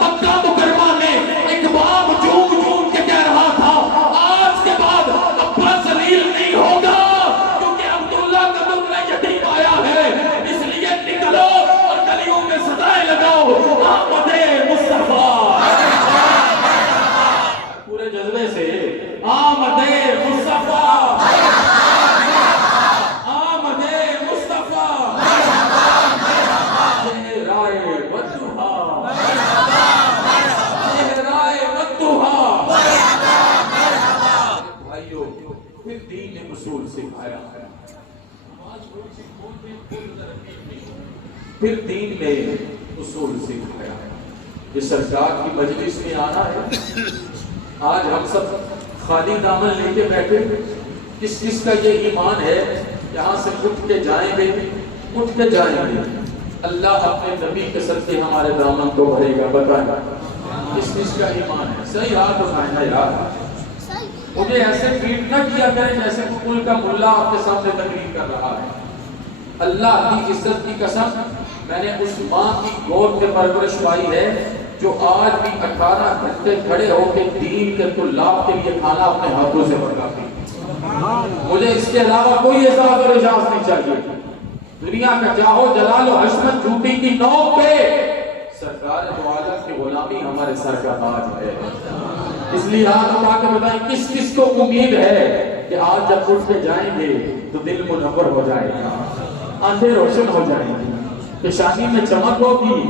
مکہ مکرمہ میں ایک باپ جھوم جھوم کے کہہ رہا تھا آج کے بعد ابا ذلیل نہیں ہوگا، کیونکہ عبداللہ کا دملہ یتیم آیا ہے، اس لیے نکلو اور گلیوں میں صدائیں لگاؤ آمد مصطفیٰ، پورے جذبے سے آمد مصطفیٰ، آمد مصطفیٰ، چہرائے والضحیٰ، چہرائے والضحیٰ، بھائیو پھر دین نے اصول سکھایا ہے، پھر دین نے اصول سکھایا ہے، یہ سرکار کی مجلس میں آنا ہے، آج ہم سب خالی دامن لے کے بیٹھے، کس کا یہ ایمان ہے یہاں سے اٹھ کے جائیں گے، اٹھ کے جائیں گے، اللہ اپنے نبی کے صدقے ہمارے دامن کو بھرے گا، بتائیں کس کا ایمان ہے؟ صحیح ہاتھ اٹھائیں نا یار، مجھے ایسے ٹریٹ نہ کیا کریں جیسے ملک کا ملا آپ کے سامنے تقریر کر رہا ہے، اللہ کی عزت کی قسم میں نے اس ماں کی گود میں پرورش پائی ہے جو آج بھی 18 گھنٹے کھڑے ہو کے دین کے طلاب کے لیے کھانا اپنے ہاتھوں سے پکاتی، مجھے اس کے علاوہ کوئی اعزاز اور اعزاز نہیں چاہیے، دنیا کا جاہو جلال و حشمت جوتی کی نوک پہ سرکار دو عالم کی غلامی ہمارے سر کا تاج ہے، اس لیے ہاتھ اٹھا کے بتائیں کس کو امید ہے کہ آج جب اٹھ کے جائیں گے تو دل منور ہو جائے گا، آنکھیں روشن ہو جائیں گی، پیشانی میں چمک ہوگی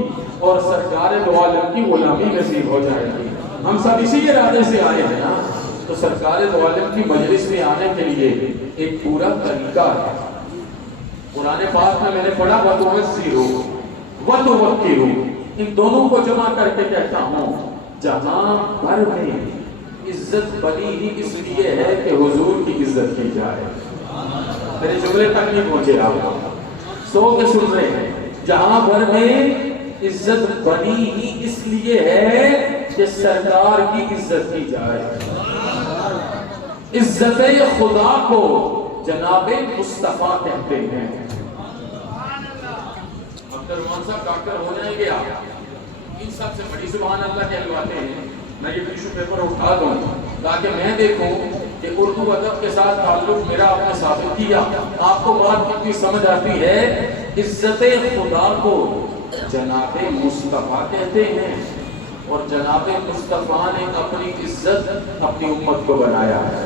اور سرکار دو عالم کی غلامی نصیب ہو جائے گی، ہم سب اسی ارادے سے آئے ہیں نا، تو سرکار دو عالم کی مجلس میں آنے کے لیے ایک پورا طریقہ ہے، قرآن پاک میں نے پڑھا وَتُوَسِّرُوا وَتُوَقِّرُوا، ان دونوں کو جمع کر کے کہتا ہوں جہاں بھر میں عزت بنی ہی اس لیے ہے کہ حضور کی عزت کی جائے، میرے جملے تک نہیں پہنچے آپ سو کے سن رہے ہیں، جہاں بھر میں عزت بنی ہی اس لیے ہے کہ سرکار کی عزت کی جائے، عزت خدا کو جناب مصطفیٰ کہتے ہیں، عبد الرحمان صاحب ڈاکٹر ہو جائیں گے آپ، ان سب سے بڑی سبحان اللہ کہلواتے ہیں، میں یہ ٹیشو پیپر اٹھا دوں تاکہ میں دیکھوں کہ اردو ادب کے ساتھ تعلق میرا آپ نے ثابت کیا، آپ کو بات کتنی سمجھ آتی ہے، عزت خدا کو جناب مصطفیٰ کہتے ہیں، اور جناب مصطفیٰ نے اپنی عزت اپنی امت کو بنایا ہے،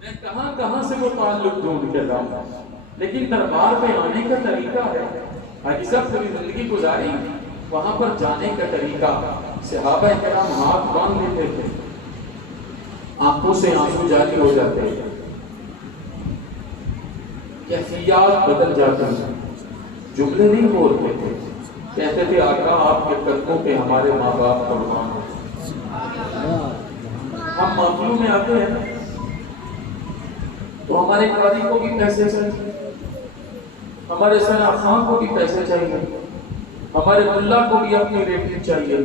میں کہاں سے وہ تعلق ڈھونڈ کے لاؤں، لیکن دربار پہ آنے کا طریقہ ہے، حاجی صاحب پوری زندگی گزاری وہاں پر جانے کا طریقہ، صحابہ کرام ہاتھ باندھ لیتے تھے، آنکھوں سے آنسو جاری ہو جاتے ہیں، کیفیات بدل جاتی ہیں، جملے نہیں بولتے تھے، کہتے تھے آقا آپ کے قدموں پہ ہمارے ماں باپ قربان ہیں، ہم محفلوں میں آتے ہیں تو ہمارے قاری کو بھی پیسے چاہیے، ہمارے ثنا خان کو بھی پیسے چاہیے، ہمارے ملا کو بھی اپنی ریٹنگ چاہیے،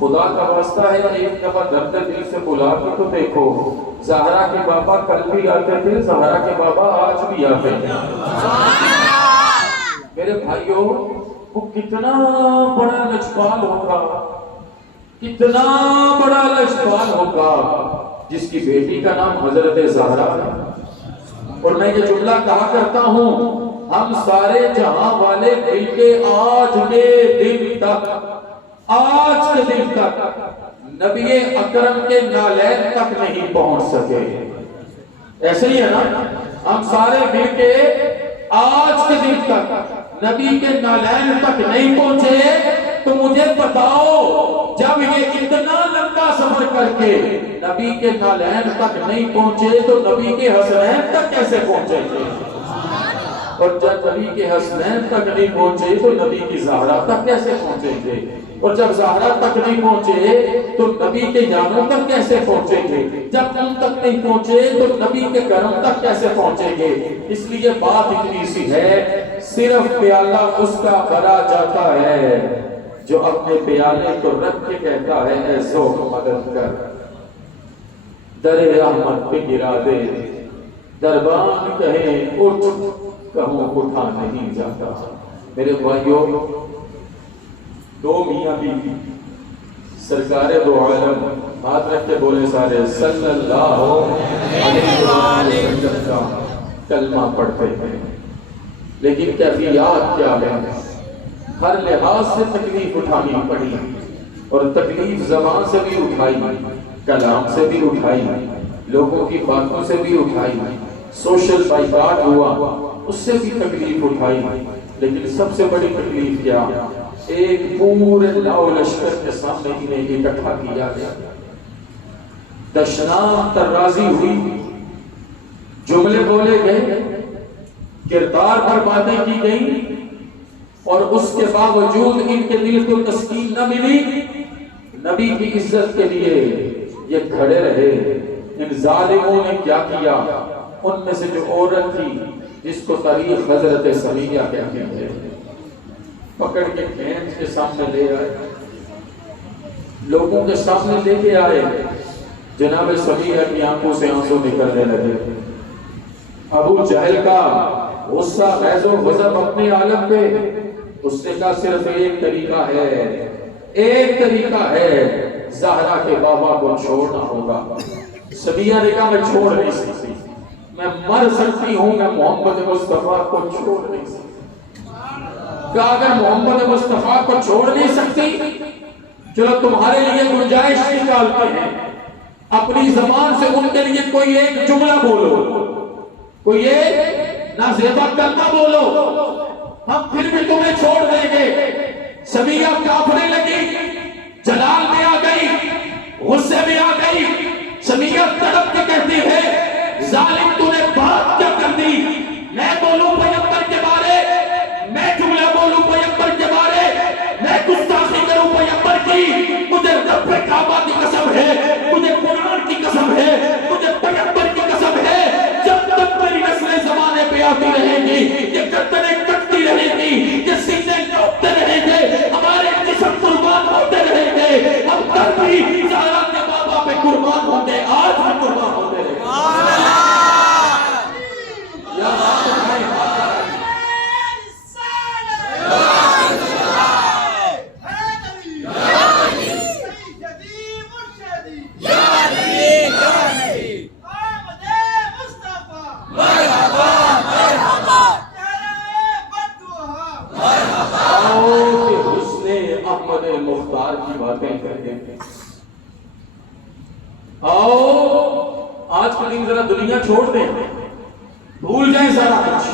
خدا کا واسطہ ہے، ایک دفعہ درد دل سے بلا کے تو دیکھو، زہرا کے بابا کل بھی آتے تھے، زہرا کے بابا آج بھی آتے ہیں۔ میرے بھائیوں، وہ کتنا بڑا لجپال ہوگا، کتنا بڑا لجپال ہوگا جس کی بیٹی کا نام حضرت زہرا ہے۔ اور میں یہ جملہ کہا کرتا ہوں، ہم سارے جہاں والے مل کے آج کے دن تک نبی اکرم کے نالین تک نہیں پہنچ سکے۔ ایسے ہی ہے نا، ہم سارے مل کے آج کے دن تک نبی کے نالین تک نہیں پہنچے، تو مجھے بتاؤ جب یہ اتنا لمبا سفر کر کے نبی کے نالین تک نہیں پہنچے تو نبی کے حسنین تک کیسے پہنچے گے؟ اور جب نبی کے حسنین تک نہیں پہنچے تو نبی کی زہرا تک کیسے پہنچیں گے؟ اور جب زہرا تک نہیں پہنچے تو نبی کے یانوں تک کیسے پہنچیں گے؟ جب ان تک نہیں پہنچے تو نبی کے کرم تک کیسے پہنچیں گے؟ اس لیے بات اتنی سی ہے، صرف پیالہ اس کا بھرا جاتا ہے جو اپنے پیالے کو رکھ کے کہتا ہے اے ذوق مدد کر، در رحمت پہ گرا دے، دربان کہیں اٹھ، کہوں اٹھا نہیں جاتا۔ میرے بھائیوں، دو میاں بیوی سرکار دو عالم ہاتھ رکھ کے بولے سارے صلی اللہ علیہ وسلم کا کلمہ پڑھتے ہیں، لیکن کیفیات کیا ہے؟ ہر لحاظ سے تکلیف اٹھانی پڑی، اور تکلیف زبان سے بھی اٹھائی، کلام سے بھی اٹھائی، لوگوں کی باتوں سے بھی اٹھائی، سوشل بائیکاٹ ہوا اس سے بھی تکلیف اٹھائی، لیکن سب سے بڑی تکلیف کیا؟ ایک پورے لاؤ لشکر کے سامنے انہیں اکٹھا کیا گیا، دشنام ترازی ہوئی، جملے بولے گئے، کردار پر باتیں کی گئی، اور اس کے باوجود ان کے دل کو تسکین نہ ملی۔ نبی کی عزت کے لیے یہ کھڑے رہے۔ ان ظالموں نے کیا کیا؟ ان میں سے جو عورت تھی جس کو تاریخ حضرت سمیہ کہتے ہیں، پکڑ کے کھینچ کے سامنے لے آئے، لوگوں کے سامنے لے کے آئے، جناب سمیہ کی آنکھوں سے آنسو نکلنے لگے۔ ابو جہل کا غصہ غیظ و غضب اپنے عالم پہ، اس نے کہا صرف ایک طریقہ ہے، ایک طریقہ ہے، زہرا کے بابا کو چھوڑنا ہوگا۔ سمیہ نے کہا میں چھوڑ نہیں سکتی، میں مر سکتی ہوں، میں محمد مصطفیٰ کو چھوڑ نہیں سکتی۔ کہا اگر محمد مصطفیٰ کو چھوڑ نہیں سکتی، چلو تمہارے لیے گنجائش نکالتے ہیں، اپنی زبان سے ان کے لیے کوئی ایک جملہ بولو، کوئی ایک نازیبا کلمہ بولو، ہم پھر بھی تمہیں چھوڑ دیں گے۔ سمیہ کانپنے لگی، جلال میں آ گئی، غصے میں آ گئی۔ سمیہ تڑپ کے کہتی ہے ظالم تو نے بات کیا کر دی؟ میں بولوں پیغمبر کے بارے، میں جملہ بولوں پیغمبر کے بارے، میں گستاخی کروں پیغمبر کی؟ مجھے رب کعبہ کی قسم ہے، مجھے قرآن کی قسم ہے، مجھے پیغمبر کی قسم ہے، جب تک میری نسلیں زمانے پہ آتی رہیں گی، یہ گردنیں کٹتی رہیں گی، یہ سینے لوٹتے رہیں گے، ہمارے جسم قربان ہوتے رہیں گے، ہم تب بھی زہرا کے بابا پہ قربان ہوں گے، آج بھی قربان ہوتے رہیں گے۔ مختار کی باتیں کرتے ہیں۔ آؤ آج کے دن ذرا دنیا چھوڑ دیں، بھول جائیں سارا کچھ،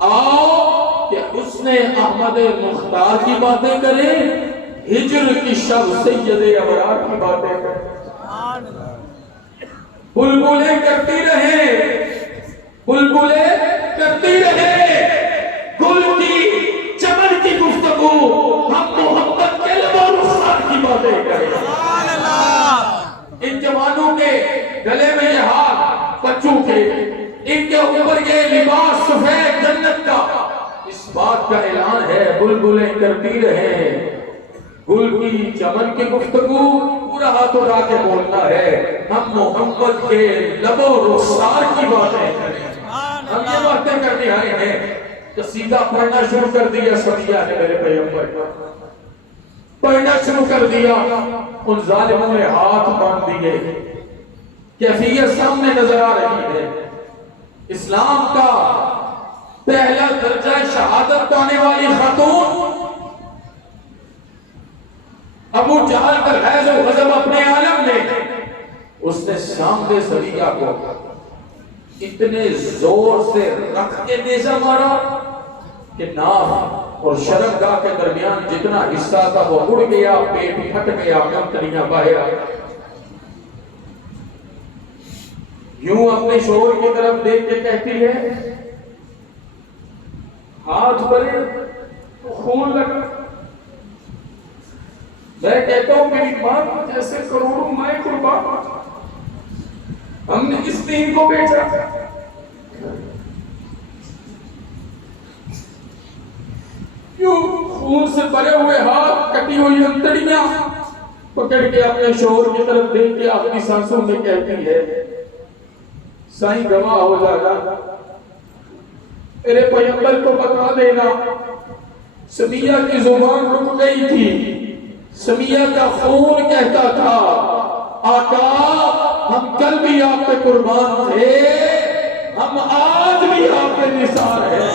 آؤ کہ حسن احمد مختار کی باتیں کریں، ہجر کی شب سید ابرار کی باتیں کریں۔ بلبلیں کرتی رہے، بلبلیں کرتی رہے، گل کی چمن کی گفتگو، ہم محبت کے لب و رخسار کی باتیں کریں۔ ان جوانوں کے گلے میں یہ ہاتھ بچوں کے، ان کے اوپر یہ لباس سفید جنت کا، اس بات کا اعلان ہے بلبلیں کرتی رہے، گل کی چمن کی گفتگو پورا ہاتھ اٹھا کے بولنا ہے، ہم محمد کے لب و رخسار کی باتیں کریں، ہم یہ باتیں کرنے آئے ہیں۔ قصیدہ پڑھنا شروع کر دیا سمیہ نے میرے پیغمبر کا، پڑھنا شروع کر دیا، ان ظالموں نے ہاتھ باندھ دیے، کیفیت سامنے نظر آ رہی ہے۔ اسلام کا پہلا درجہ شہادت پانے والی خاتون ابو جہل کا غیظ و غضب اپنے عالم نے، اس نے سامنے سمیہ کو اتنے زور سے رکھ کے نیزہ مارا کہ ناف اور شرمگاہ کے درمیان جتنا حصہ تھا وہ اڑ گیا، پیٹ پھٹ گیا، منتریاں باہر آ گئی۔ یوں اپنے شوہر کی طرف دیکھ کے کہتی ہے، ہاتھ بھرے تو خون لگا۔ میں کہتا ہوں میری ماں کو جیسے کروڑوں مائیں قربان، ہم نے اس دین کو بیچا۔ کیوں خون سے بھرے ہوئے ہاتھ، کٹی ہوئی انتڑیاں پکڑ کے اپنے شوہر کی طرف دیکھ کے اپنی سانسوں میں کہتی ہے، سائیں گواہ ہو جانا، میرے پیغمبر کو بتا دینا۔ سمیہ کی زبان رک گئی تھی، سمیہ کا خون کہتا تھا، آقا ہم کل بھی آپ پہ قربان تھے، ہم آج بھی آپ پہ نثار ہیں۔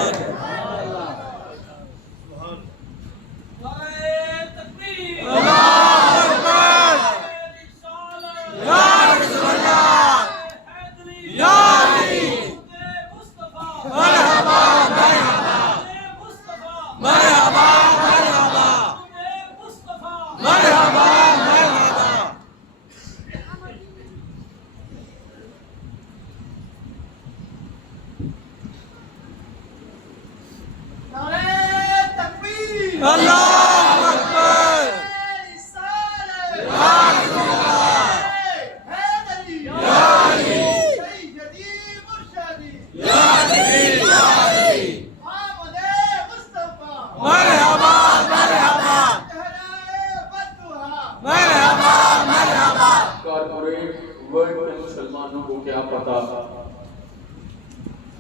مسلمانوں کو کیا پتا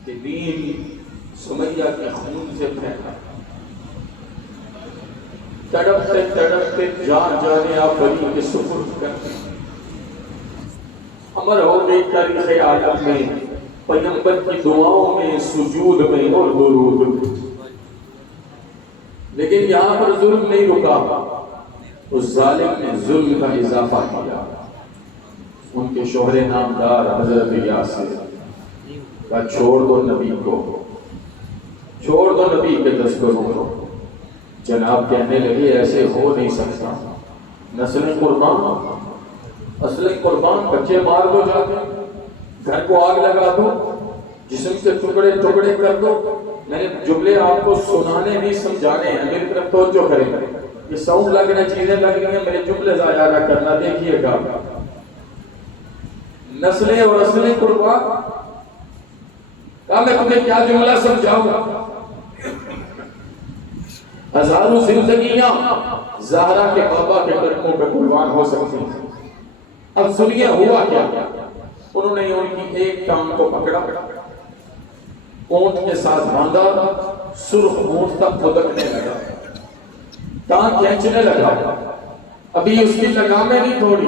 کہ دین سمیہ کے خون سے پھیلا، تڑپتے تڑپتے جان جانے آپ بری کے سپرد کرتے، امر ہو گئی تاریخ عالم میں پیغمبر کی دعاؤں میں، سجود میں اور درود میں۔ لیکن یہاں پر ظلم نہیں رکا، اس ظالم نے ظلم کا اضافہ کیا۔ ان کے شوہر نامدار حضرت یاسر کا چھوڑ دو نبی کو، چھوڑ دو نبی کے تذکروں کو۔ جناب کہنے لگے ایسے ہو نہیں سکتا، نسل قربان، اصل قربان، بچے مار دو جا کے، گھر کو آگ لگا دو، جسم سے ٹکڑے ٹکڑے کر دو۔ میں نے جملے آپ کو سنانے نہیں سمجھانے ہیں، میری طرف توجہ کریں، یہ ساؤنڈ لگ رہے چیزیں لگ رہی ہیں، میرے جملے ضائع نہ کرنا، دیکھیے گا۔ نسلیں اور اصلیں قربان، کہا میں تمہیں کیا جملہ سمجھاؤں، ہزاروں زندگیاں زہرا کے بابا کے قدموں پہ قربان ہو سکتی ہیں۔ اب سنیے ہوا کیا، انہوں نے ان کی ایک ٹانگ کو پکڑا، اونٹ کے ساتھ باندھا، سرخ اونٹ تک پھدکنے لگا، ٹانگ کھینچنے لگا، ابھی اس کی لگامیں نہیں توڑی،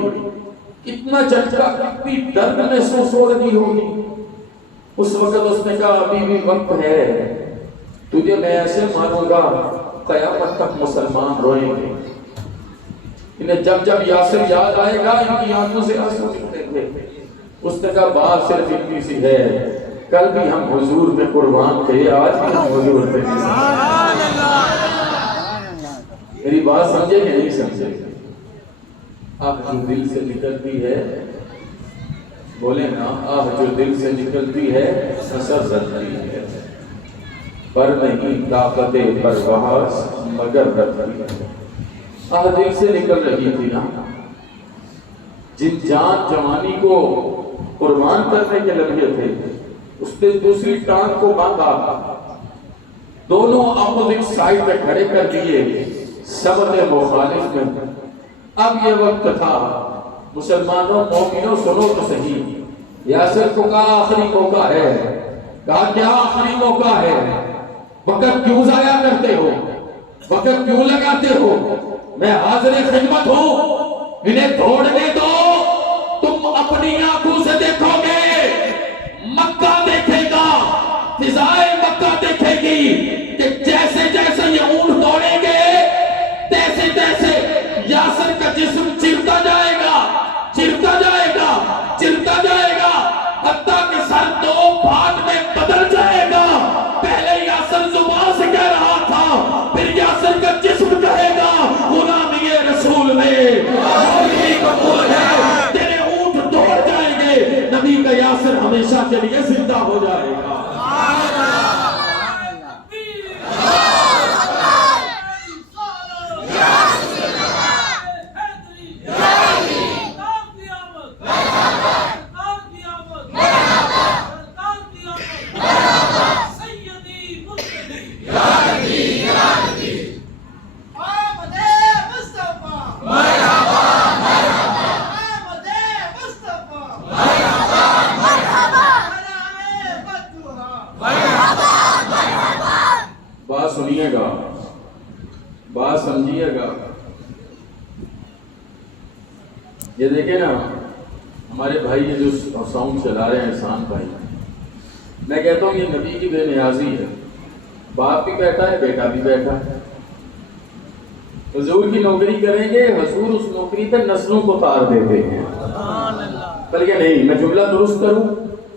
کتنا جھٹکا، کتنی درد محسوس ہو رہی ہوگی۔ اس وقت اس نے کہا ابھی بھی وقت ہے، تجھے میں ایسے مانوں گا قیامت تک مسلمان روئیں گے۔ انہیں جب جب یاسر یاد آئے گا ان کی آنکھوں سے آنسو نکلیں گے۔ اس نے کہا بات صرف اتنی سی ہے، کل بھی ہم حضور پہ قربان تھے، آج بھی ہم حضور پہ قربان۔ میری بات سمجھے کہ نہیں سمجھے؟ آہ جو دل سے نکلتی ہے، بولے نا، آہ جو دل سے نکلتی ہے اثر رکھتی ہے، پر نہیں طاقت پرواز مگر رکھتی ہے۔ آہ دل سے نکل رہی تھی نا، جن جان جوانی کو قربان کرنے کے لگے تھے، اس نے دوسری ٹانگ کو باندھا، دونوں اپوزٹ سائڈ پہ کھڑے کر دیے، سبت مخالف میں اب یہ وقت تھا مسلمانوں مومنوں سنو تو صحیح یاسر کو کہا آخری موقع ہے کہا کیا آخری موقع ہے وقت کیوں ضائع کرتے ہو وقت کیوں لگاتے ہو میں حاضر خدمت ہوں انہیں دوڑنے دو تم اپنی آنکھوں سے دیکھو گے مکہ دیکھے گا فضائے مکہ دیکھے گی کہ جیسے جیسے یہ اونٹ دوڑیں گے تیسے تیسے یاسر کا جسم چرتا جائے گا چرتا جائے گا چرتا جائے گا حتیٰ کہ سر دو بھاگ میں بدل جائے گا پہلے یاسر زبان سے کہہ رہا تھا پھر یاسر کا جسم کہے گا غلامی رسول میں غلامی قبول ہے تیرے اونٹ دوڑ جائیں گے نبی کا یاسر ہمیشہ کے لیے زندہ ہو جائے گا سنیے گا بات سمجھیے گا یہ دیکھیں نا ہمارے بھائی یہ جو ساؤنڈ چلا رہے ہیں احسان بھائی میں کہتا ہوں یہ نبی کی بے نیازی ہے باپ بھی بیٹھا ہے بیٹا بھی بیٹھا ہے حضور کی نوکری کریں گے حضور اس نوکری پہ نسلوں کو تار دیتے ہیں بلکہ نہیں میں جملہ درست کروں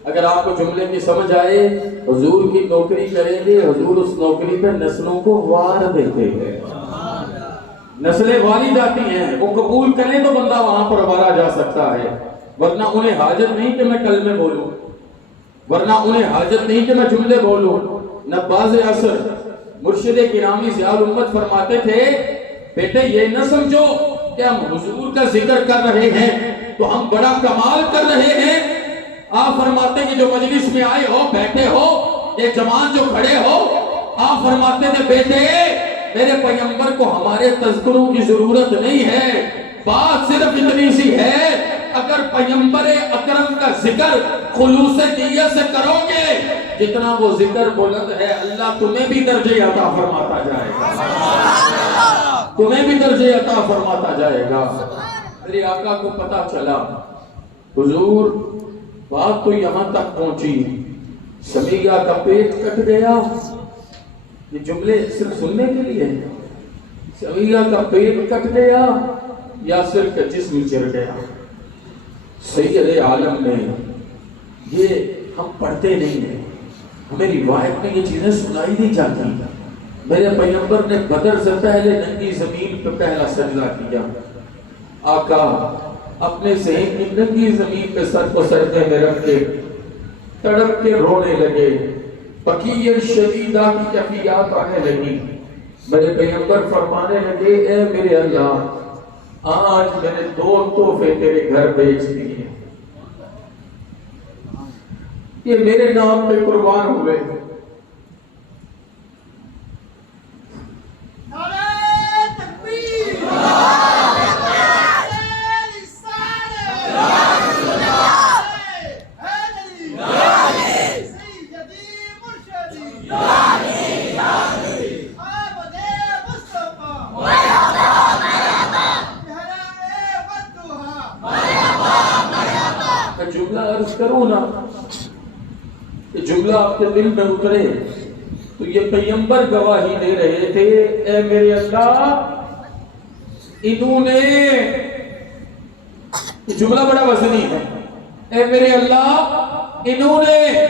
اگر آپ کو جملے کی سمجھ آئے حضور کی نوکری کریں گے حضور اس نوکری پہ نسلوں کو وار دیتے ہیں نسلیں واری جاتی ہیں وہ قبول کریں تو بندہ وہاں پر وارا جا سکتا ہے ورنہ انہیں حاجت نہیں کہ میں کلمے بولوں ورنہ انہیں حاجت نہیں کہ میں جملے بولوں نباز اثر مرشد گرامی ضیاء الامت فرماتے تھے بیٹے یہ نہ سمجھو کہ ہم حضور کا ذکر کر رہے ہیں تو ہم بڑا کمال کر رہے ہیں آپ فرماتے کہ جو مجلس میں آئے ہو بیٹھے ہو یہ جوان جو کھڑے ہو آپ فرماتے تھے بیٹے میرے پیغمبر کو ہمارے تذکروں کی ضرورت نہیں ہے بات صرف اتنی سی ہے اگر پیغمبر اکرم کا ذکر خلوص نیت سے کرو گے جتنا وہ ذکر بلند ہے اللہ تمہیں بھی درجے عطا فرماتا جائے گا تمہیں بھی درجے عطا فرماتا جائے گا میرے آقا کو پتا چلا حضور بات تو یہاں تک پہنچی سمیہ کا پیٹ کٹ گیا یہ جملے صرف سننے کے لیے سمیہ کا پیٹ کٹ گیا یاسر کا جسم چر گیا سید عالم میں یہ ہم پڑھتے نہیں ہیں ہمیں روایت میں یہ چیزیں سنائی نہیں جاتی میرے پیغمبر نے بدر سے پہلے ننگی زمین پہ پہلا سجدہ کیا آقا اپنے صحیح کی ننگی زمین پہ سر کو سجدے میں رکھ کے تڑپ کے رونے لگے بقیہ شدیدہ کی کیفیات آنے لگی میرے پیغمبر فرمانے لگے اے میرے اللہ آج میں نے 2 تحفے تیرے گھر بیچ دیے یہ میرے نام پہ قربان ہوئے جملہ عرض کروں نا کہ جملہ آپ کے دل میں اترے تو یہ پیغمبر گواہی دے رہے تھے اے میرے اللہ انہوں نے جملہ بڑا وزنی ہے اے میرے اللہ انہوں نے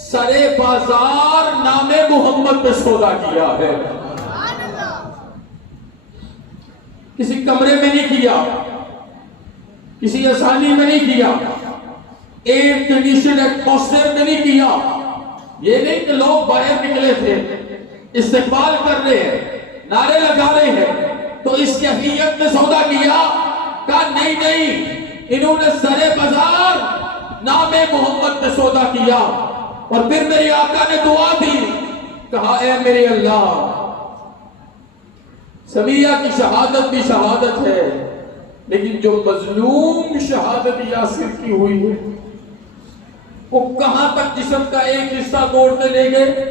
سرے بازار نام محمد پہ سودا کیا ہے کسی کمرے میں نہیں کیا کسی آسانی میں نہیں کیا ایئر کنڈیشن ایٹماسفیئر میں نہیں کیا یہ نہیں کہ لوگ باہر نکلے تھے استقبال کر رہے ہیں نعرے لگا رہے ہیں تو اس کیفیت میں سودا کیا کہا نہیں انہوں نے سرے بازار نام محمد پہ سودا کیا اور پھر میرے آقا نے دعا دی کہا اے میرے اللہ سمیہ کی شہادت بھی شہادت ہے، لیکن جو مظلوم شہادت یاسر کی ہوئی ہے، وہ کہاں تک جسم کا ایک حصہ توڑتے لے گئے،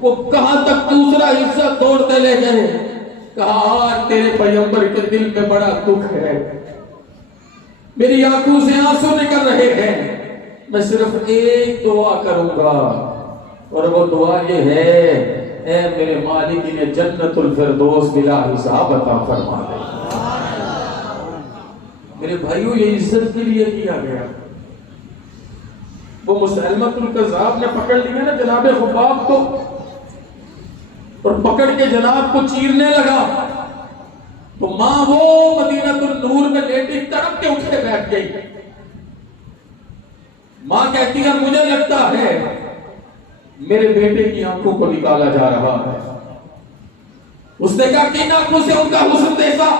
وہ کہاں تک دوسرا حصہ توڑتے لے گئے. کہا آج تیرے پیغمبر کے دل میں بڑا دکھ ہے، میری آنکھوں سے آنسو نکل رہے ہیں، میں صرف ایک دعا کروں گا، اور وہ دعا یہ ہے، اے میرے مالک انہیں جنت الفردوس بلا حساب عطا فرما دے. میرے بھائیوں یہ عزت کے لیے کیا گیا. وہ مسلمۃ الکذاب نے پکڑ لیا نا جناب خباب کو، اور پکڑ کے جناب کو چیرنے لگا، تو ماں وہ مدینہ النور میں لیٹی تڑپ کے اٹھ کے بیٹھ گئی. ماں کہتی ہے مجھے لگتا ہے میرے بیٹے کی آنکھوں کو نکالا جا رہا ہے. اس نے کہا کہ ان آنکھوں سے ان کا حسن دیکھا،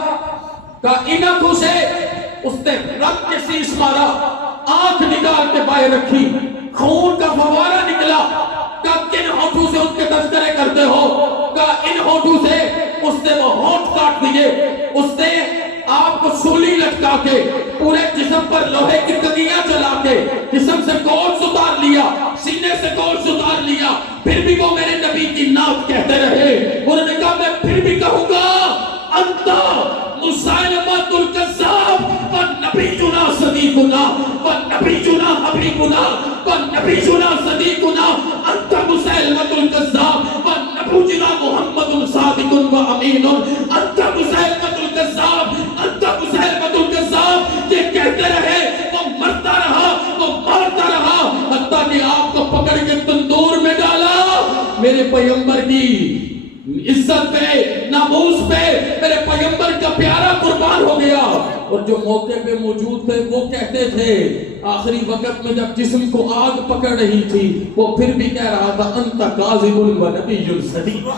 کہا ان آنکھوں سے اس نے رب کے سیس مارا، آنکھ نکال کے باہر رکھی، خون کا فوارہ نکلا. کہا کن ہونٹوں سے ان کے تذکرے کرتے ہو؟ کہا ان ہونٹوں سے. اس نے وہ ہونٹ کاٹ دیے، اس نے آپ کو سولی لٹکا کے پورے جسم پر لوہے کی تنگیاں چلا کے جسم سے گوشت اتار لیا، سینے سے گوشت اتار لیا. پھر بھی وہ میرے نبی کی نعت کہتے رہے. انہوں نے کہا میں پھر بھی کہوں گا انتا مسیلمۃ الکذاب ونبینا صدیقنا ونبینا حبیبنا ونبینا صدیقنا انت مسیلمۃ الکذاب ونبینا محمد صادق و امین انت مسیلمۃ الکذاب انت مسیلمۃ الکذاب. یہ کہتے رہے، وہ مرتا رہا، وہ مارتا رہا، حتیٰ کہ آپ کو پکڑ کے تندور میں ڈالا. میرے پیغمبر کی عزت پہ، ناموس پہ میرے پیغمبر کا پیارا قربان ہو گیا. اور جو موقع پہ موجود تھے وہ کہتے تھے، آخری وقت میں جب جسم کو آگ پکڑ رہی تھی، وہ پھر بھی کہہ رہا تھا انت کاذب و نبی صدیق.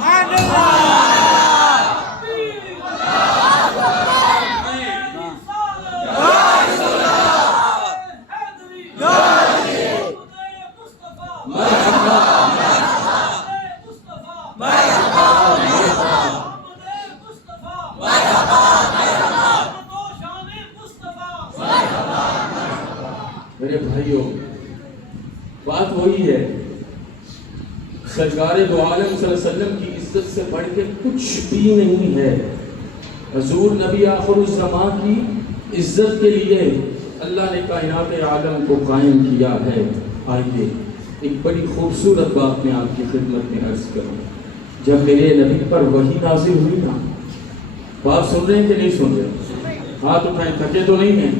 میرے بھائیوں بات وہی ہے، سرکار دو عالم صلی اللہ علیہ وسلم کی عزت سے بڑھ کے کچھ بھی نہیں ہے. حضور نبی آخر الزمان کی عزت کے لیے اللہ نے کائنات عالم کو قائم کیا ہے. آئیے ایک بڑی خوبصورت بات میں آپ کی خدمت میں عرض کروں. جب میرے نبی پر وحی نازل ہوئی نا، بات سن رہے ہیں کہ نہیں سن رہے؟ ہاتھ اٹھائیں، تھکے تو نہیں ہیں؟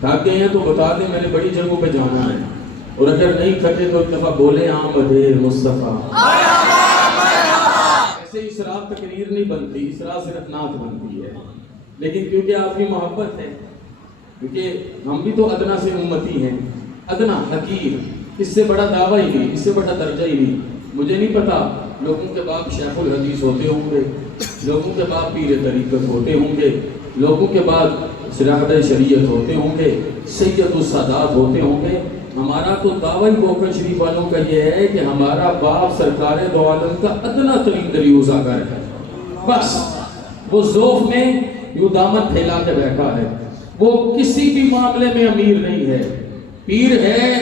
تھک گئے ہیں تو بتا دیں، میں نے بڑی جگہوں پہ جانا ہے. اور اگر نہیں تھکے تو ایک دفعہ بولے آمد مصطفیٰ. ایسے اسراء تقریر نہیں بنتی، اسراء صرف نعت بنتی ہے. لیکن کیونکہ آپ کی محبت ہے، کیونکہ ہم بھی تو ادنا سے امتی ہیں، ادنا حقیر، اس سے بڑا دعویٰ ہی نہیں، اس سے بڑا درجہ ہی نہیں. مجھے نہیں پتا لوگوں کے باپ شیخ الحدیث ہوتے ہوں گے، لوگوں کے باپ پیر طریقت ہوتے ہوں گے، لوگوں کے بعد سراحت شریعت ہوتے ہوں گے، سید السادات ہوتے ہوں گے. ہمارا تو دعوی کوکن شریف والوں کا یہ ہے کہ ہمارا باپ سرکار دو عالم کا ادنا ترین دریوزہ گر ہے. بس وہ ذوق میں یوں دامن پھیلا کے بیٹھا ہے، وہ کسی بھی معاملے میں امیر نہیں ہے. پیر ہے،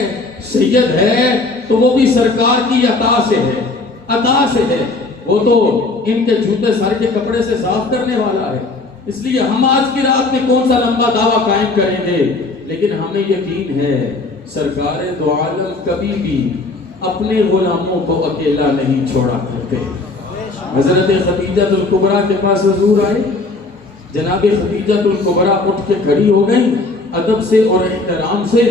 سید ہے، تو وہ بھی سرکار کی عطا سے ہے، عطا سے ہے. وہ تو ان کے جوتے سر کے کپڑے سے صاف کرنے والا ہے. اس لیے ہم آج کی رات میں کون سا لمبا دعویٰ قائم کریں گے، لیکن ہمیں یقین ہے سرکار دو عالم کبھی بھی اپنے غلاموں کو اکیلا نہیں چھوڑا کرتے. حضرت خدیجہ الکبریٰ کے پاس حضور آئے، جناب خدیجہ الکبریٰ اٹھ کے کھڑی ہو گئی ادب سے اور احترام سے.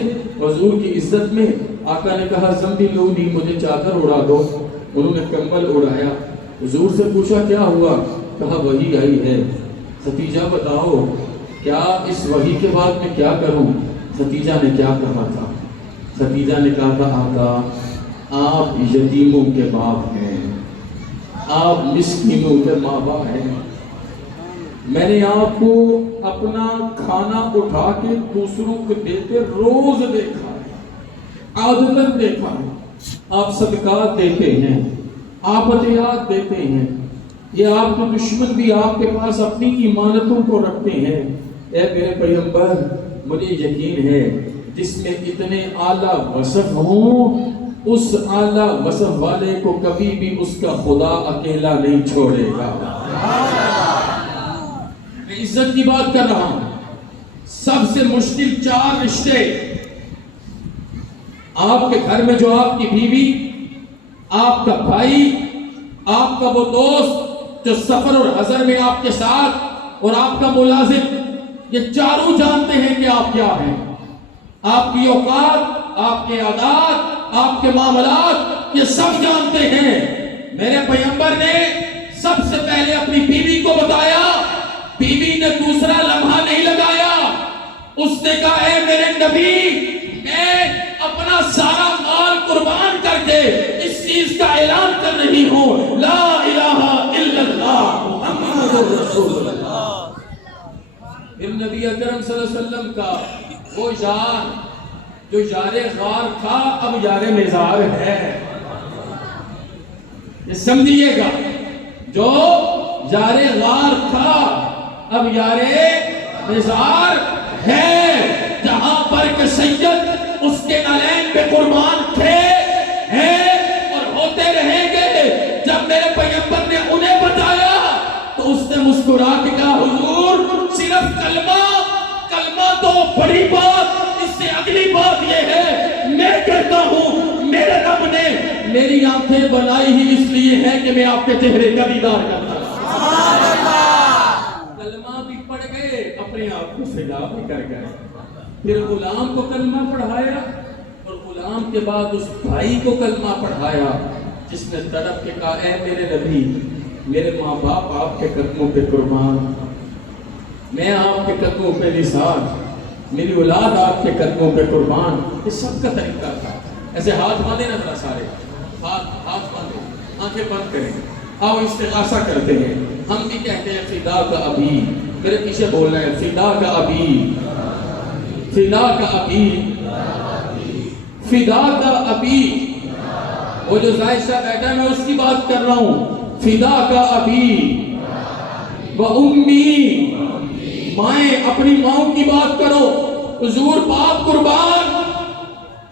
حضور کی عزت میں آقا نے کہا زمبلونی، مجھے چادر اڑا دو. انہوں نے کمبل اڑایا. حضور سے پوچھا کیا ہوا؟ کہا وحی آئی ہے. ختیجہ بتاؤ کیا اس وحی کے بعد میں کیا کروں؟ ختیجہ نے کیا کہا تھا؟ ختیجہ نے کہا تھا آقا آپ یتیموں کے باپ ہیں، آپ مسکینوں کے ماں باپ ہیں. میں نے آپ کو اپنا کھانا اٹھا کے دوسروں کو دیتے روز دیکھا ہے، عادتاً دیکھا ہے. آپ صدقات دیتے ہیں، آپ عطیات دیتے ہیں، یہ آپ کے دشمن بھی آپ کے پاس اپنی ایمانتوں کو رکھتے ہیں۔ اے میرے پیغمبر، مجھے یقین ہے جس میں اتنے اعلیٰ وصف ہوں، اس اعلیٰ وصف والے کو کبھی بھی اس کا خدا اکیلا نہیں چھوڑے گا۔ میں عزت کی بات کر رہا ہوں۔ سب سے مشکل 4 رشتے آپ کے گھر میں، جو آپ کی بیوی، آپ کا بھائی، آپ کا وہ دوست جو سفر اور حضر میں آپ کے ساتھ، اور آپ کا ملازم، یہ چاروں جانتے ہیں کہ آپ کیا ہیں، آپ کی اوقات، آپ کے عادات، آپ کے معاملات، یہ سب جانتے ہیں۔ میرے پیغمبر نے سب سے پہلے اپنی بیوی کو بتایا، بیوی نے دوسرا لمحہ نہیں لگایا، اس نے کہا اے میرے نبی، میں اپنا سارا مال قربان کر کے اس چیز کا اعلان کر رہی ہوں، لا الہ الا اللہ محمد رسول اللہ۔ پھر نبی اکرم صلی اللہ علیہ وسلم کا وہ یار جو یار غار تھا، اب یار مزار ہے۔ یہ سمجھیے گا، جو یار غار تھا اب یار مزار ہے، جہاں پر کہ سید اس کے نالین پہ قربان تھے، ہیں اور ہوتے رہیں گے۔ جب میرے پیغمبر نے انہیں بتایا تو اس نے مسکرا کے کہا حضور صرف کلمہ تو بڑی بات، اس سے اگلی بات یہ ہے، میں کہتا ہوں میرے رب نے میری آنکھیں بنائی ہی اس لیے ہے کہ میں آپ کے چہرے کا دیدار کرتا ہوں۔ کلمہ بھی پڑھ گئے، اپنے آپ کو فدا بھی کر گئے۔ پھر غلام کو کلمہ پڑھایا، اور غلام کے بعد اس بھائی کو کلمہ پڑھایا جس نے تڑپ کے کہا اے میرے نبی، میرے ماں باپ آپ کے قدموں پہ قربان، میں آپ کے قدموں پہ نثار، میری اولاد آپ کے قدموں پہ قربان۔ یہ سب کا طریقہ تھا۔ ایسے ہاتھ باندھے نہ ذرا سارے، ہاتھ باندھے، آنکھیں بند کریں، آؤ استغاثہ کرتے ہیں۔ ہم بھی کہتے ہیں فدا کا ابھی، میرے پیچھے بول رہے ہیں فدا کا ابھی، فدا کا ابھی، فدا کا ابھی۔ وہ جو زاہد صاحب بیٹھا ہے میں اس کی بات کر رہا ہوں، فدا کا ابھی و امی، مائیں اپنی ماؤں کی بات کرو، حضور باپ قربان،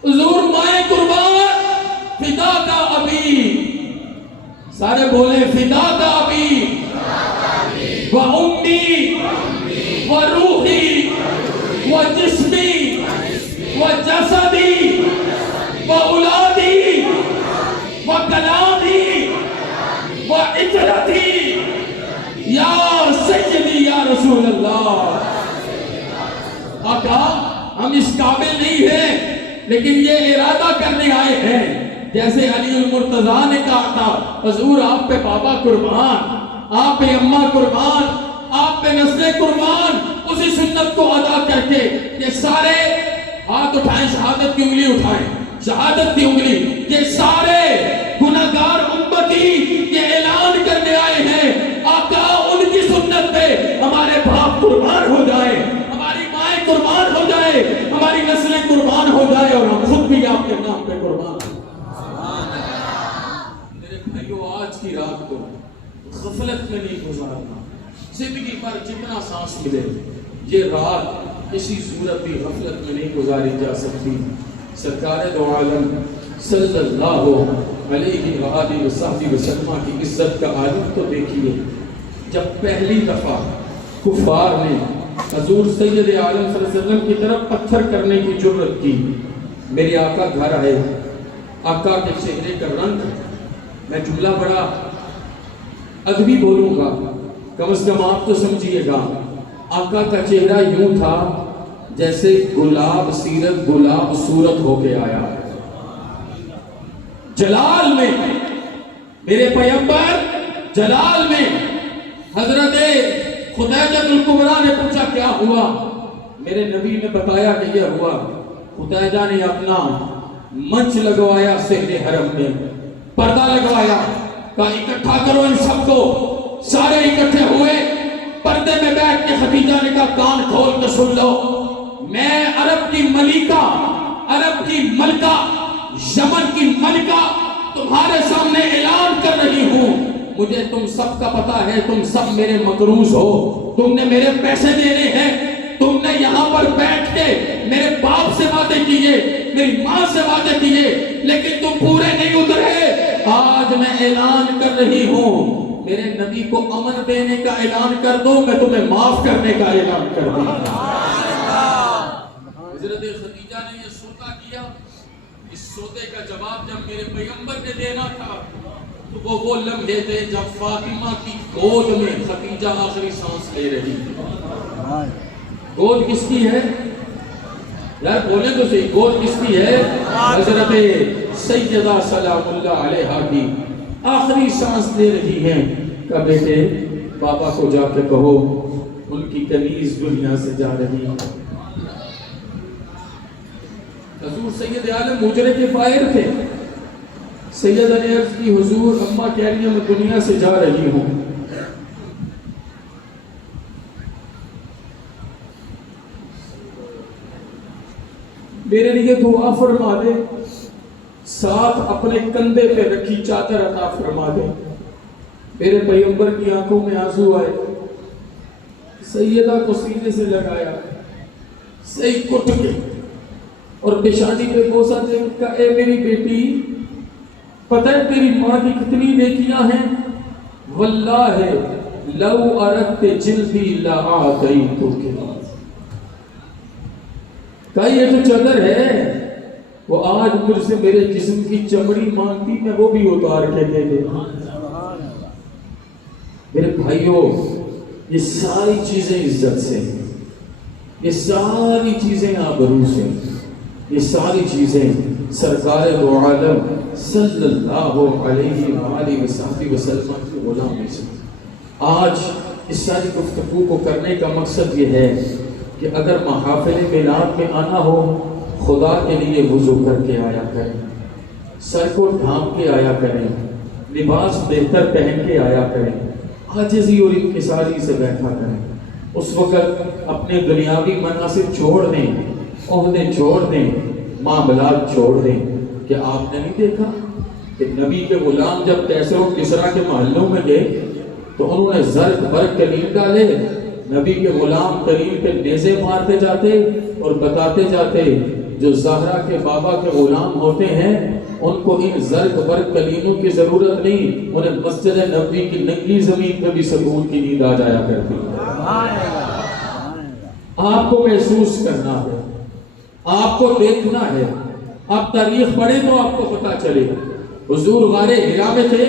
حضور مائیں قربان، فدا کا ابھی، سارے بولیں فدا کا ابھی و امی و روحی و جسمی و جسدی و اولادی و کلامی و اجرتی یا سیدی یا رسول اللہ۔ آقا ہم اس قابل نہیں ہیں، لیکن یہ ارادہ کرنے آئے ہیں جیسے علی المرتضیٰ نے کہا تھا حضور آپ پہ بابا قربان، آپ پہ اماں قربان، آپ پہ نسلیں قربان، اسی سنت کو ادا کر کے یہ سارے ہاتھ اٹھائیں، شہادت کی انگلی اٹھائیں، شہادت کی انگلی، یہ سارے گناہگار امتی یہ اعلان کرنے آئے ہیں آقا ان کی سنت پہ ہمارے باپ قربان ہو جائے، ہماری مائیں قربان ہو جائے، ہماری نسلیں قربان ہو جائے، اور ہم خود بھی آپ کے نام پہ قربان ہو۔ میرے بھائیو، آج کی رات کو غفلت میں نہیں گزارنا، زندگی پر جتنا سانس ملے یہ رات کسی صورت بھی غفلت میں نہیں گزاری جا سکتی۔ سرکار دو عالم صلی اللہ علیہ وآلہ وسلم کی عزت کا عالم تو دیکھیے، جب پہلی دفعہ کفار نے حضور سید عالم صلی اللہ علیہ وسلم کی طرف پتھر کرنے کی جرت کی، میرے آقا گھر آئے، آقا کے چہرے کا رنگ، میں جملہ بڑا ادبی بولوں گا، کم از کم آپ تو سمجھیے گا، آقا کا چہرہ یوں تھا جیسے گلاب سیرت گلاب صورت ہو کے آیا ہے، جلال میں میرے پیغمبر، جلال میں۔ حضرت خدیجہ الکبریٰ نے پوچھا کیا ہوا، میرے نبی نے بتایا کہ یہ ہوا۔ خدیجہ نے اپنا منچ لگوایا صحن حرم میں، پردہ لگوایا، کہا اکٹھا کرو ان سب کو، سارے اکٹھے ہوئے، پردے میں بیٹھ کے خدیجہ نے کہا کان کھول کے سن لو، میں عرب کی ملکہ، عرب کی ملکہ، یمن کی ملکہ تمہارے سامنے اعلان کر رہی ہوں، مجھے تم سب کا پتا ہے، تم سب میرے مقروض ہو، تم نے میرے پیسے دینے ہیں، تم نے یہاں پر بیٹھ کے میرے باپ سے وعدے کیے، میری ماں سے وعدے کیے، لیکن تم پورے نہیں اترے۔ آج میں اعلان کر رہی ہوں، میرے نبی کو امن دینے کا اعلان کر دو، میں تمہیں معاف کرنے کا اعلان کر دوں۔ حضرت خدیجہ نے یہ سودا کیا، اس سودے کا جواب جب میرے پیغمبر نے دینا تھا تو وہ لمحے تھے جب فاطمہ کی گود میں خدیجہ آخری سانس لے رہی تھی۔ گود کس کی ہے یار؟ بولے تو صحیح، گود کس کی ہے؟ حضرت سیدہ سلام اللہ علیہا کی آخری سانس لے رہی ہیں۔ کہ بیٹے پاپا کو جا کے کہو ان کی کنیز دنیا سے جا رہی ہے۔ حضور سید عالم حجرے کے فائر تھے، سیدہ نے عرض کی حضور اماں کہہ رہی ہیں میں دنیا سے جا رہی ہوں۔ میرے لیے دعا فرما دے، ساتھ اپنے کندھے پہ رکھی چادر عطا فرما دے۔ میرے پیغمبر کی آنکھوں میں آنسو آئے، سیدہ کو سینے سے لگایا، صحیح کٹ کے اور پیشانی پہ بوسہ دے کہا اے میری بیٹی، پتہ ہے تیری ماں کی کتنی نیکیاں ہیں؟ واللہ لو اردت جلدی لآتیتک۔ کہا یہ تو چادر ہے، وہ آج مجھ سے میرے جسم کی چمڑی مانگتی میں وہ بھی اتار کے دے دیتا۔ میرے بھائیوں یہ ساری چیزیں عزت سے، یہ ساری چیزیں آبرو سے، یہ ساری چیزیں سرکار دو عالم صلی اللہ علیہ وآلہ وسلم کی غلامی سے۔ آج اس ساری گفتگو کو کرنے کا مقصد یہ ہے کہ اگر محافل میلاد میں آنا ہو، خدا کے لیے وضو کر کے آیا کریں، سر کو ڈھانپ کے آیا کریں، لباس بہتر پہن کے آیا کریں، عاجزی اور انکساری سے بیٹھا کریں۔ اس وقت اپنے دنیاوی مناصب چھوڑ دیں، عہدے چھوڑ دیں، معاملات چھوڑ دیں۔ کہ آپ نے نہیں دیکھا کہ نبی کے غلام جب کیسر و کسرا کے محلوں میں گئے تو انہوں نے زرق برق کلیم ڈالے، نبی کے غلام کریم پہ نیزے مارتے جاتے اور بتاتے جاتے جو زہرا کے بابا کے غلام ہوتے ہیں ان کو ان زرق برق کلیموں کی ضرورت نہیں، انہیں مسجد نبوی کی ننگی زمین پہ بھی سکون کی نیند آ جایا کرتی ہے۔ آپ کو محسوس کرنا ہے، آپ کو دیکھنا ہے۔ آپ تاریخ پڑھیں تو آپ کو پتا چلے۔ حضور غار حرا میں تھے،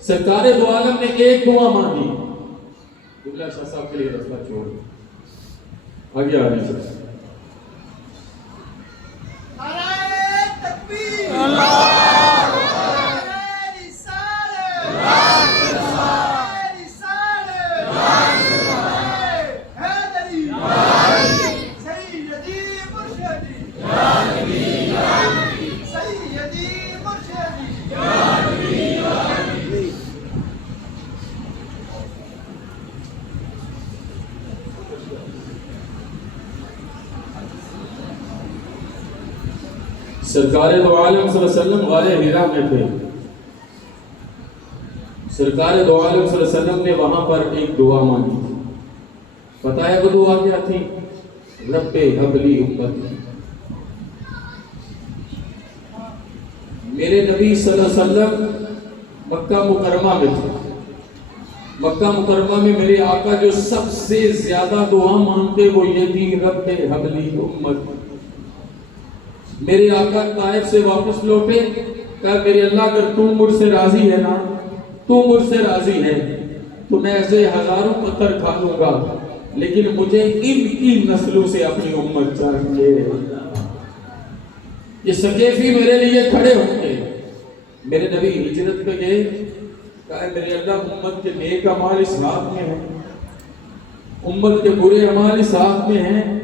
سرکار دو عالم نے ایک دعا مانگی، دبلا شاہ صاحب کے لیے رستہ چھوڑ آگے آنے سے۔ سرکار دو عالم صلی اللہ علیہ وسلم غار حرا میں تھے۔ سرکار دو عالم صلی اللہ علیہ وسلم نے وہاں پر ایک دعا مانگی تھی۔ پتہ ہے وہ دعا کیا تھی؟ رب ہب لی امتی۔ میرے نبی صلی اللہ علیہ وسلم مکہ مکرمہ میں تھے۔ مکہ مکرمہ میں میرے آقا جو سب سے زیادہ دعا مانگتے وہ یہ تھی رب ہب لی امتی۔ میرے آقا طائف سے واپس لوٹے، کہا میرے اللہ اگر تو مجھ سے راضی ہے نا، تو مجھ سے راضی ہے تو میں ایسے ہزاروں پتھر کھا لوں گا لیکن مجھے ان کی نسلوں سے اپنی امت چاہیے۔ یہ سقیفی میرے لیے کھڑے ہوں گے۔ میرے نبی ہجرت پہ گئے، کہا میرے اللہ امت کے نیک اعمال اس ہاتھ میں ہیں، امت کے برے اعمال اس ہاتھ میں ہیں،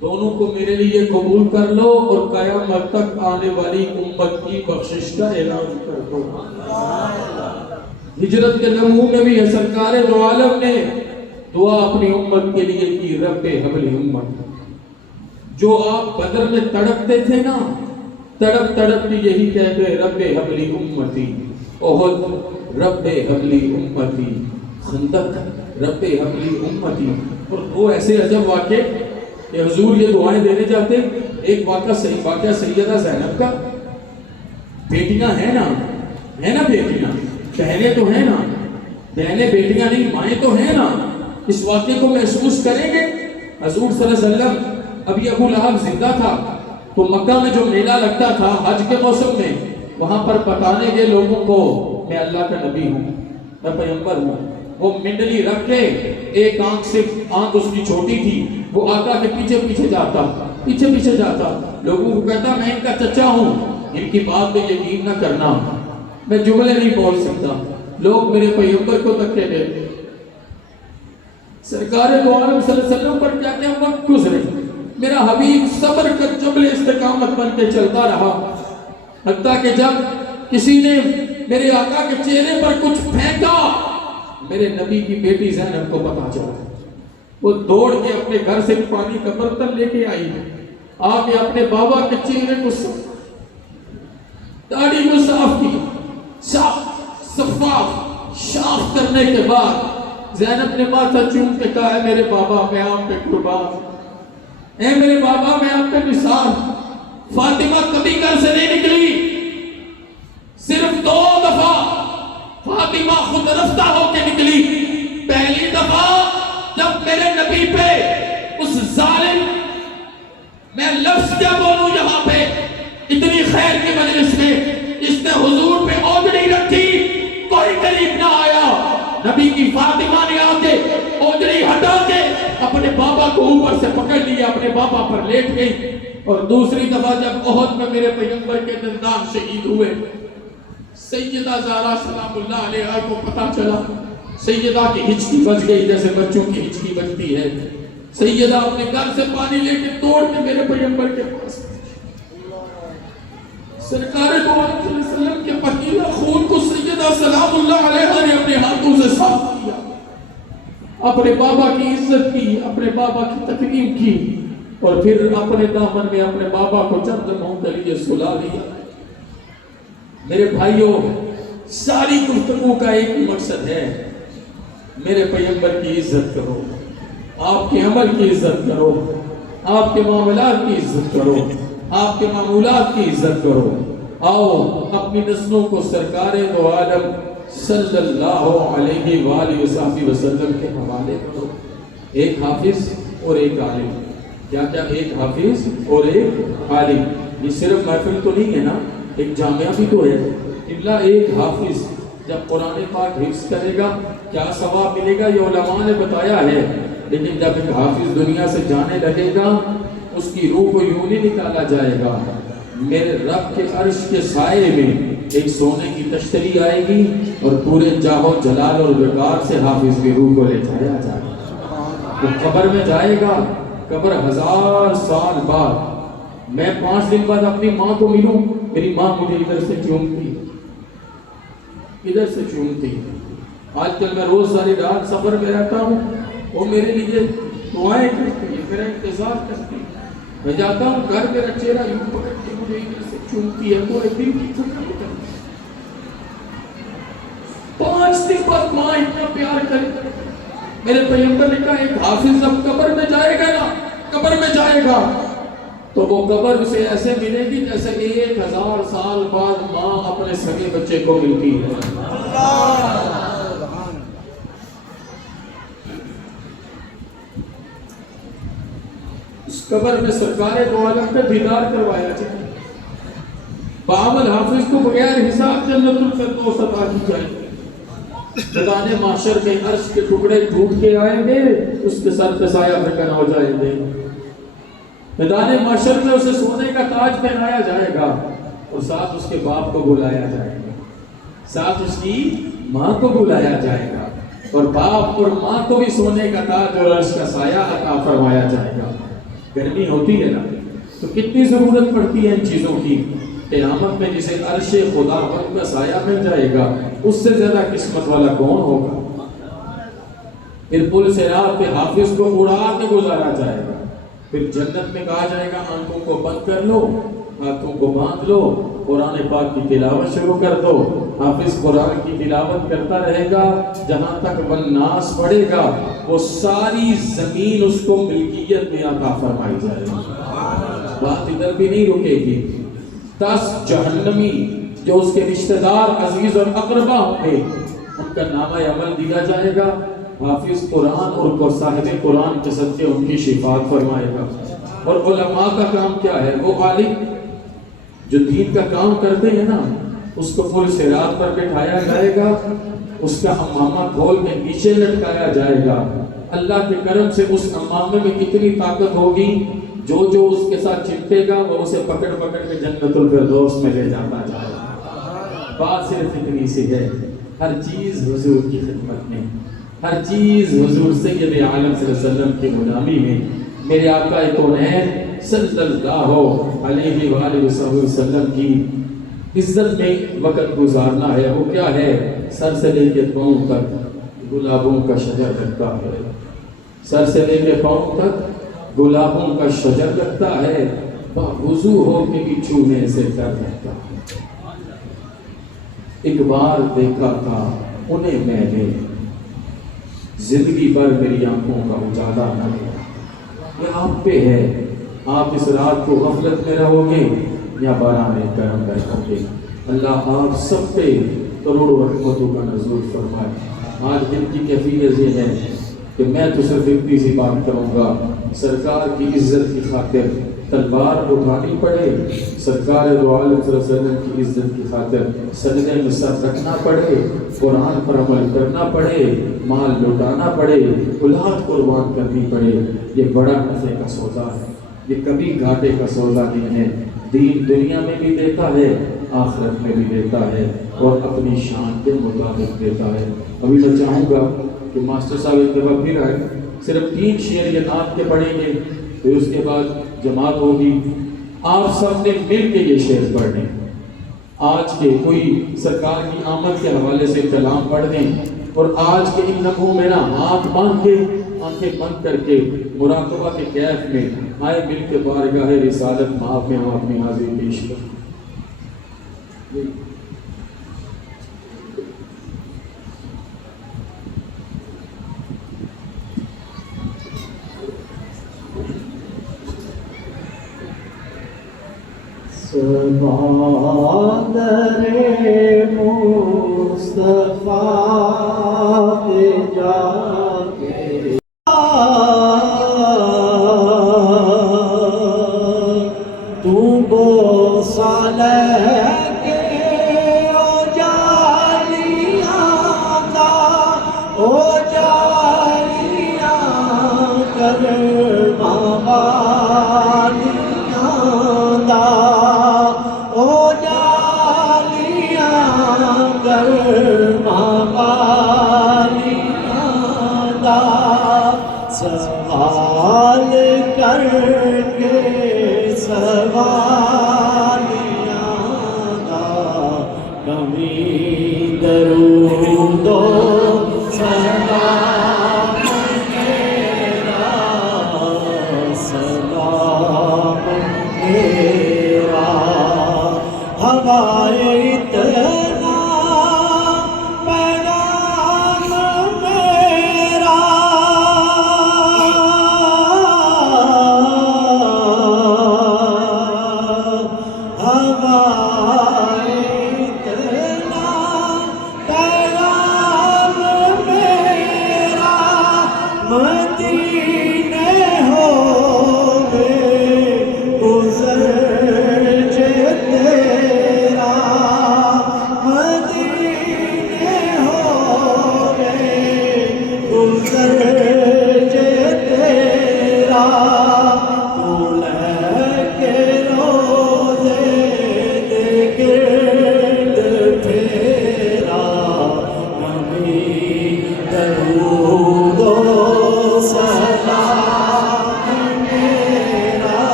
دونوں کو میرے لیے قبول کر لو اور قیامت تک آنے والی امت کی بخشش کا اعلان کر دو۔ ہجرت کے لمحوں میں بھی سرکار دو عالم نے دعا اپنی امت کے لیے کی، رب ہب لی امتی۔ جو آپ بدر میں تڑپتے تھے نا، تڑپ تڑپ کے یہی کہتے رب ہب لی امتی۔ احد رب حبلی امتی خندق رب حبلی امتی. اور وہ ایسے عجب واقع کہ حضور یہ دعائیں دینے جاتے. ایک واقعہ سیدہ زینب کا. بیٹیاں ہیں نا بیٹیاں, بہنیں تو ہیں نا, بہنیں بیٹیاں نہیں مائیں تو ہیں نا. اس واقعے کو محسوس کریں گے. حضور صلی اللہ علیہ وسلم ابھی ابو لہب زندہ تھا تو مکہ میں جو میلہ لگتا تھا حج کے موسم میں, وہاں پر بتانے گئے لوگوں کو میں اللہ کا نبی ہوں, میں پیغمبر ہوں. وہ منڈلی رکھ کے ایک آنکھ اس کی چھوٹی تھی, وہ آقا کے پیچھے جاتا, لوگوں کو کہتا میں ان کا چچا ہوں, ان کی بات پہ یقین نہ کرنا, میں جملے نہیں بول سکتا. لوگ میرے پیغمبر کو تک کہتے تھے. سرکار دو عالم صلی اللہ علیہ وسلم پر کیا کیا وقت گزرے, میرا حبیب صبر کر جبل استقامت بن کے چلتا رہا, حتیٰ کہ جب کسی نے میرے آقا کے چہرے پر کچھ پھینکا, میرے نبی کی بیٹی زینب کو پتا چلا. وہ دوڑ کے اپنے گھر سے پانی کا برتن لے کے آئی, آ کے اپنے بابا کے چہرے کو داڑھی کو صاف کی, صاف کرنے کے بعد زینب نے ماتھا چوم کے کہا, اے میرے بابا میں آپ پہ قربان, اے میرے بابا میں آپ پہ نثار. فاطمہ کبھی گھر سے نہیں نکلی, صرف 2 دفعہ فاطمہ خود رفتہ ہو کے نکلی. پہلی دفعہ جب میرے نبی پہ اس ظالم, میں لفظ کیا بولوں یہاں پہ, اتنی خیر کی مجلس میں اس نے حضور پہ اوجڑی رکھی, کوئی قریب نہ آیا. نبی کی فاطمہ نے آ کے اوجڑی ہٹا کے اپنے بابا کو اوپر سے پکڑ لیا, اپنے بابا پر لیٹ گئی. اور دوسری دفعہ جب احد میں میرے پیغمبر کے دندان شہید ہوئے, سیدہ زہرا سلام اللہ علیہا کو پتا چلا, سیدہ کی ہچکی بچ گئی جیسے بچوں کی ہچکی بچتی ہے. سیدہ اپنے گھر سے پانی لے کے توڑ کے میرے پیغمبر کے پاس, سرکار دو عالم صلی اللہ علیہ وسلم کے پتیلہ خون کو سیدہ سلام اللہ علیہا نے اپنے ہاتھوں سے صاف کیا, اپنے بابا کی عزت کی, اپنے بابا کی تکریم کی, اور پھر اپنے دامن میں اپنے بابا کو چند لمحوں کے لیے سلا لیا. میرے بھائیوں, ساری گفتگو کا ایک مقصد ہے, میرے پیغمبر کی عزت کرو, آپ کے عمل کی عزت کرو, آپ کے معاملات کی عزت کرو, آپ کے معمولات کی عزت کرو. آؤ اپنی نسلوں کو سرکار دو عالم صلی اللہ علیہ وآلہ وسلم کے حوالے کرو. ایک حافظ اور ایک عالم. کیا ایک حافظ اور ایک عالم. یہ صرف محفل تو نہیں ہے نا, ایک جامعہ بھی تو ہے. اللہ ایک حافظ جب قرآن پاک حفظ کرے گا کیا ثواب ملے گا یہ علماء نے بتایا ہے, لیکن جب ایک حافظ دنیا سے جانے لگے گا اس کی روح کو یوں نہیں نکالا جائے گا. میرے رب کے عرش کے سائے میں ایک سونے کی تشتری آئے گی اور پورے جاہ و جلال اور وقار سے حافظ کی روح کو لے جایا جائے گا. وہ قبر میں جائے گا, قبر 1000 سال بعد. میں 5 دن بعد اپنی ماں کو ملوں, میری ماں مجھے ادھر سے چومتی. آج کل میں روز ساری رات سفر میں رہتا ہوں, وہ میرے لیے دعائیں کرتی ہے, میرا انتظار کرتی ہے. میں جاتا ہوں گھر, میرا چہرہ یوں پکڑ کے مجھے ادھر سے چومتی ہے. پورے دن کی تھکاوٹ کرتی ہے. 5 دن بعد ماں اتنا پیار کرتی. میرے پیغمبر نے کہا ایک حافظ جب قبر میں جائے گا نا, قبر میں جائے گا تو وہ قبر سے ایسے ملے گی جیسے 1000 سال بعد ماں اپنے سگے بچے کو ملتی ہے. اس قبر میں سرکار دو عالم پہ دیدار کروایا جائے. بعمل حافظ کو بغیر حساب جنت الفردوس عطا کی جائے. میدان محشر میں عرش کے ٹکڑے ٹوٹ کے آئیں گے, اس کے سر پہ سایہ فکن ہو جائیں گے. میدان محشر میں اسے سونے کا تاج پہنایا جائے گا اور ساتھ اس کے باپ کو بلایا جائے گا, ساتھ اس کی ماں کو بلایا جائے گا, اور باپ اور ماں کو بھی سونے کا تاج اور عرش کا سایہ عطا فرمایا جائے گا. گرمی ہوتی ہے نا تو کتنی ضرورت پڑتی ہے ان چیزوں کی. قیامت میں جسے عرش خدا بند کا سایہ مل جائے گا اس سے زیادہ قسمت والا کون ہوگا. پھر پل صراط پہ حافظ کو اڑا کے گزارا جائے گا. پھر جنت میں کہا جائے گا آنکھوں کو بند کر لو, ہاتھوں کو باندھ لو، قرآن پاک کی تلاوت شروع کر دو۔ حافظ قرآن کی تلاوت کرتا رہے گا جہاں تک والناس پڑھے گا، وہ ساری زمین اس کو ملکیت میں عطا فرمائی جائے گی۔ بات ادھر بھی نہیں رکے گی۔ 10 جہنمی جو اس کے رشتہ دار عزیز اور اقربا ہوں گے، ان کا نامہ عمل دیا جائے گا۔ حافظ قرآن اور صاحب قرآن کے صدقے ان کی شفاعت فرمائے گا۔ اور علماء کا کام کیا ہے؟ وہ عالم جو دین کا کام کرتے ہیں نا، اس کو پل صراط پر بٹھایا جائے گا، اس کا امامہ کھول کے نیچے لٹکایا جائے گا۔ اللہ کے کرم سے اس امامے میں کتنی طاقت ہوگی، جو اس کے ساتھ چپکے گا وہ اسے پکڑ کے جنت الفردوس میں لے جاتا جائے گا۔ بات صرف اتنی سی ہے، ہر چیز حضور کی خدمت میں، ہر چیز حضور سید عالم صلی اللہ علیہ وسلم کی غلامی میں۔ میرے آقا کونین صلی اللہ علیہ وآلہ وسلم کی عزت میں وقت گزارنا ہے۔ وہ کیا ہے؟ سر سے لے کے پاؤں تک گلابوں کا شجر لگتا ہے، سر سے لے کے پاؤں تک گلابوں کا شجر لگتا ہے، وضو ہو کے بھی چھونے سے ڈر لگتا ہے۔ ایک بار دیکھا تھا انہیں میں نے، زندگی بھر میری آنکھوں کا اجالا نہ لیا۔ یہ آپ پہ ہے، آپ اس رات کو غفلت میں رہو گے یا باران کرم رہو گے۔ اللہ آپ سب پہ کروڑوں رحمتوں کا نزول فرمائے۔ آج دن کی کیفیت یہ ہے کہ میں تو صرف اتنی سی بات کروں گا، سرکار کی عزت کی خاطر تلوار اٹھانی پڑے، سرکار دو عالم صلی اللہ علیہ وسلم کی عزت کی خاطر سجدے میں سر رکھنا پڑے، قرآن پر عمل کرنا پڑے، مال لوٹانا پڑے، اولاد قربان کرنی پڑے، یہ بڑا نفع کا سودا ہے، یہ کبھی گھاٹے کا سودا نہیں ہے۔ دین دنیا میں بھی دیتا ہے، آخرت میں بھی دیتا ہے، اور اپنی شان کے مطابق دیتا ہے۔ ابھی میں چاہوں گا کہ ماسٹر صاحب ایک دفعہ پھر آئے، صرف 3 شعر یہ نعت کے پڑھیں گے، پھر اس کے بعد جماعت ہوگی۔ آپ سب نے مل کے یہ شعر پڑھنے، آج کے کوئی سرکار کی آمد کے حوالے سے کلام پڑھ دیں، اور آج کے ان لمحوں میں نا ہاتھ باندھ کے آنکھیں بند کر کے مراقبہ کے کیف میں آئے، مل کے بارگاہ رسالت مآب میں ہم اپنی حاضری پیش کریں۔ سبحان رے مصطفیٰ کے جا کے تو بو صالح کے او جالیاں دا، او جالیاں کر موالیاں دا، سوال کر کے سوالیاں دا، کمی درود و سلام میرا، سلام میرا، ہوائے اتنا پیغام میرا،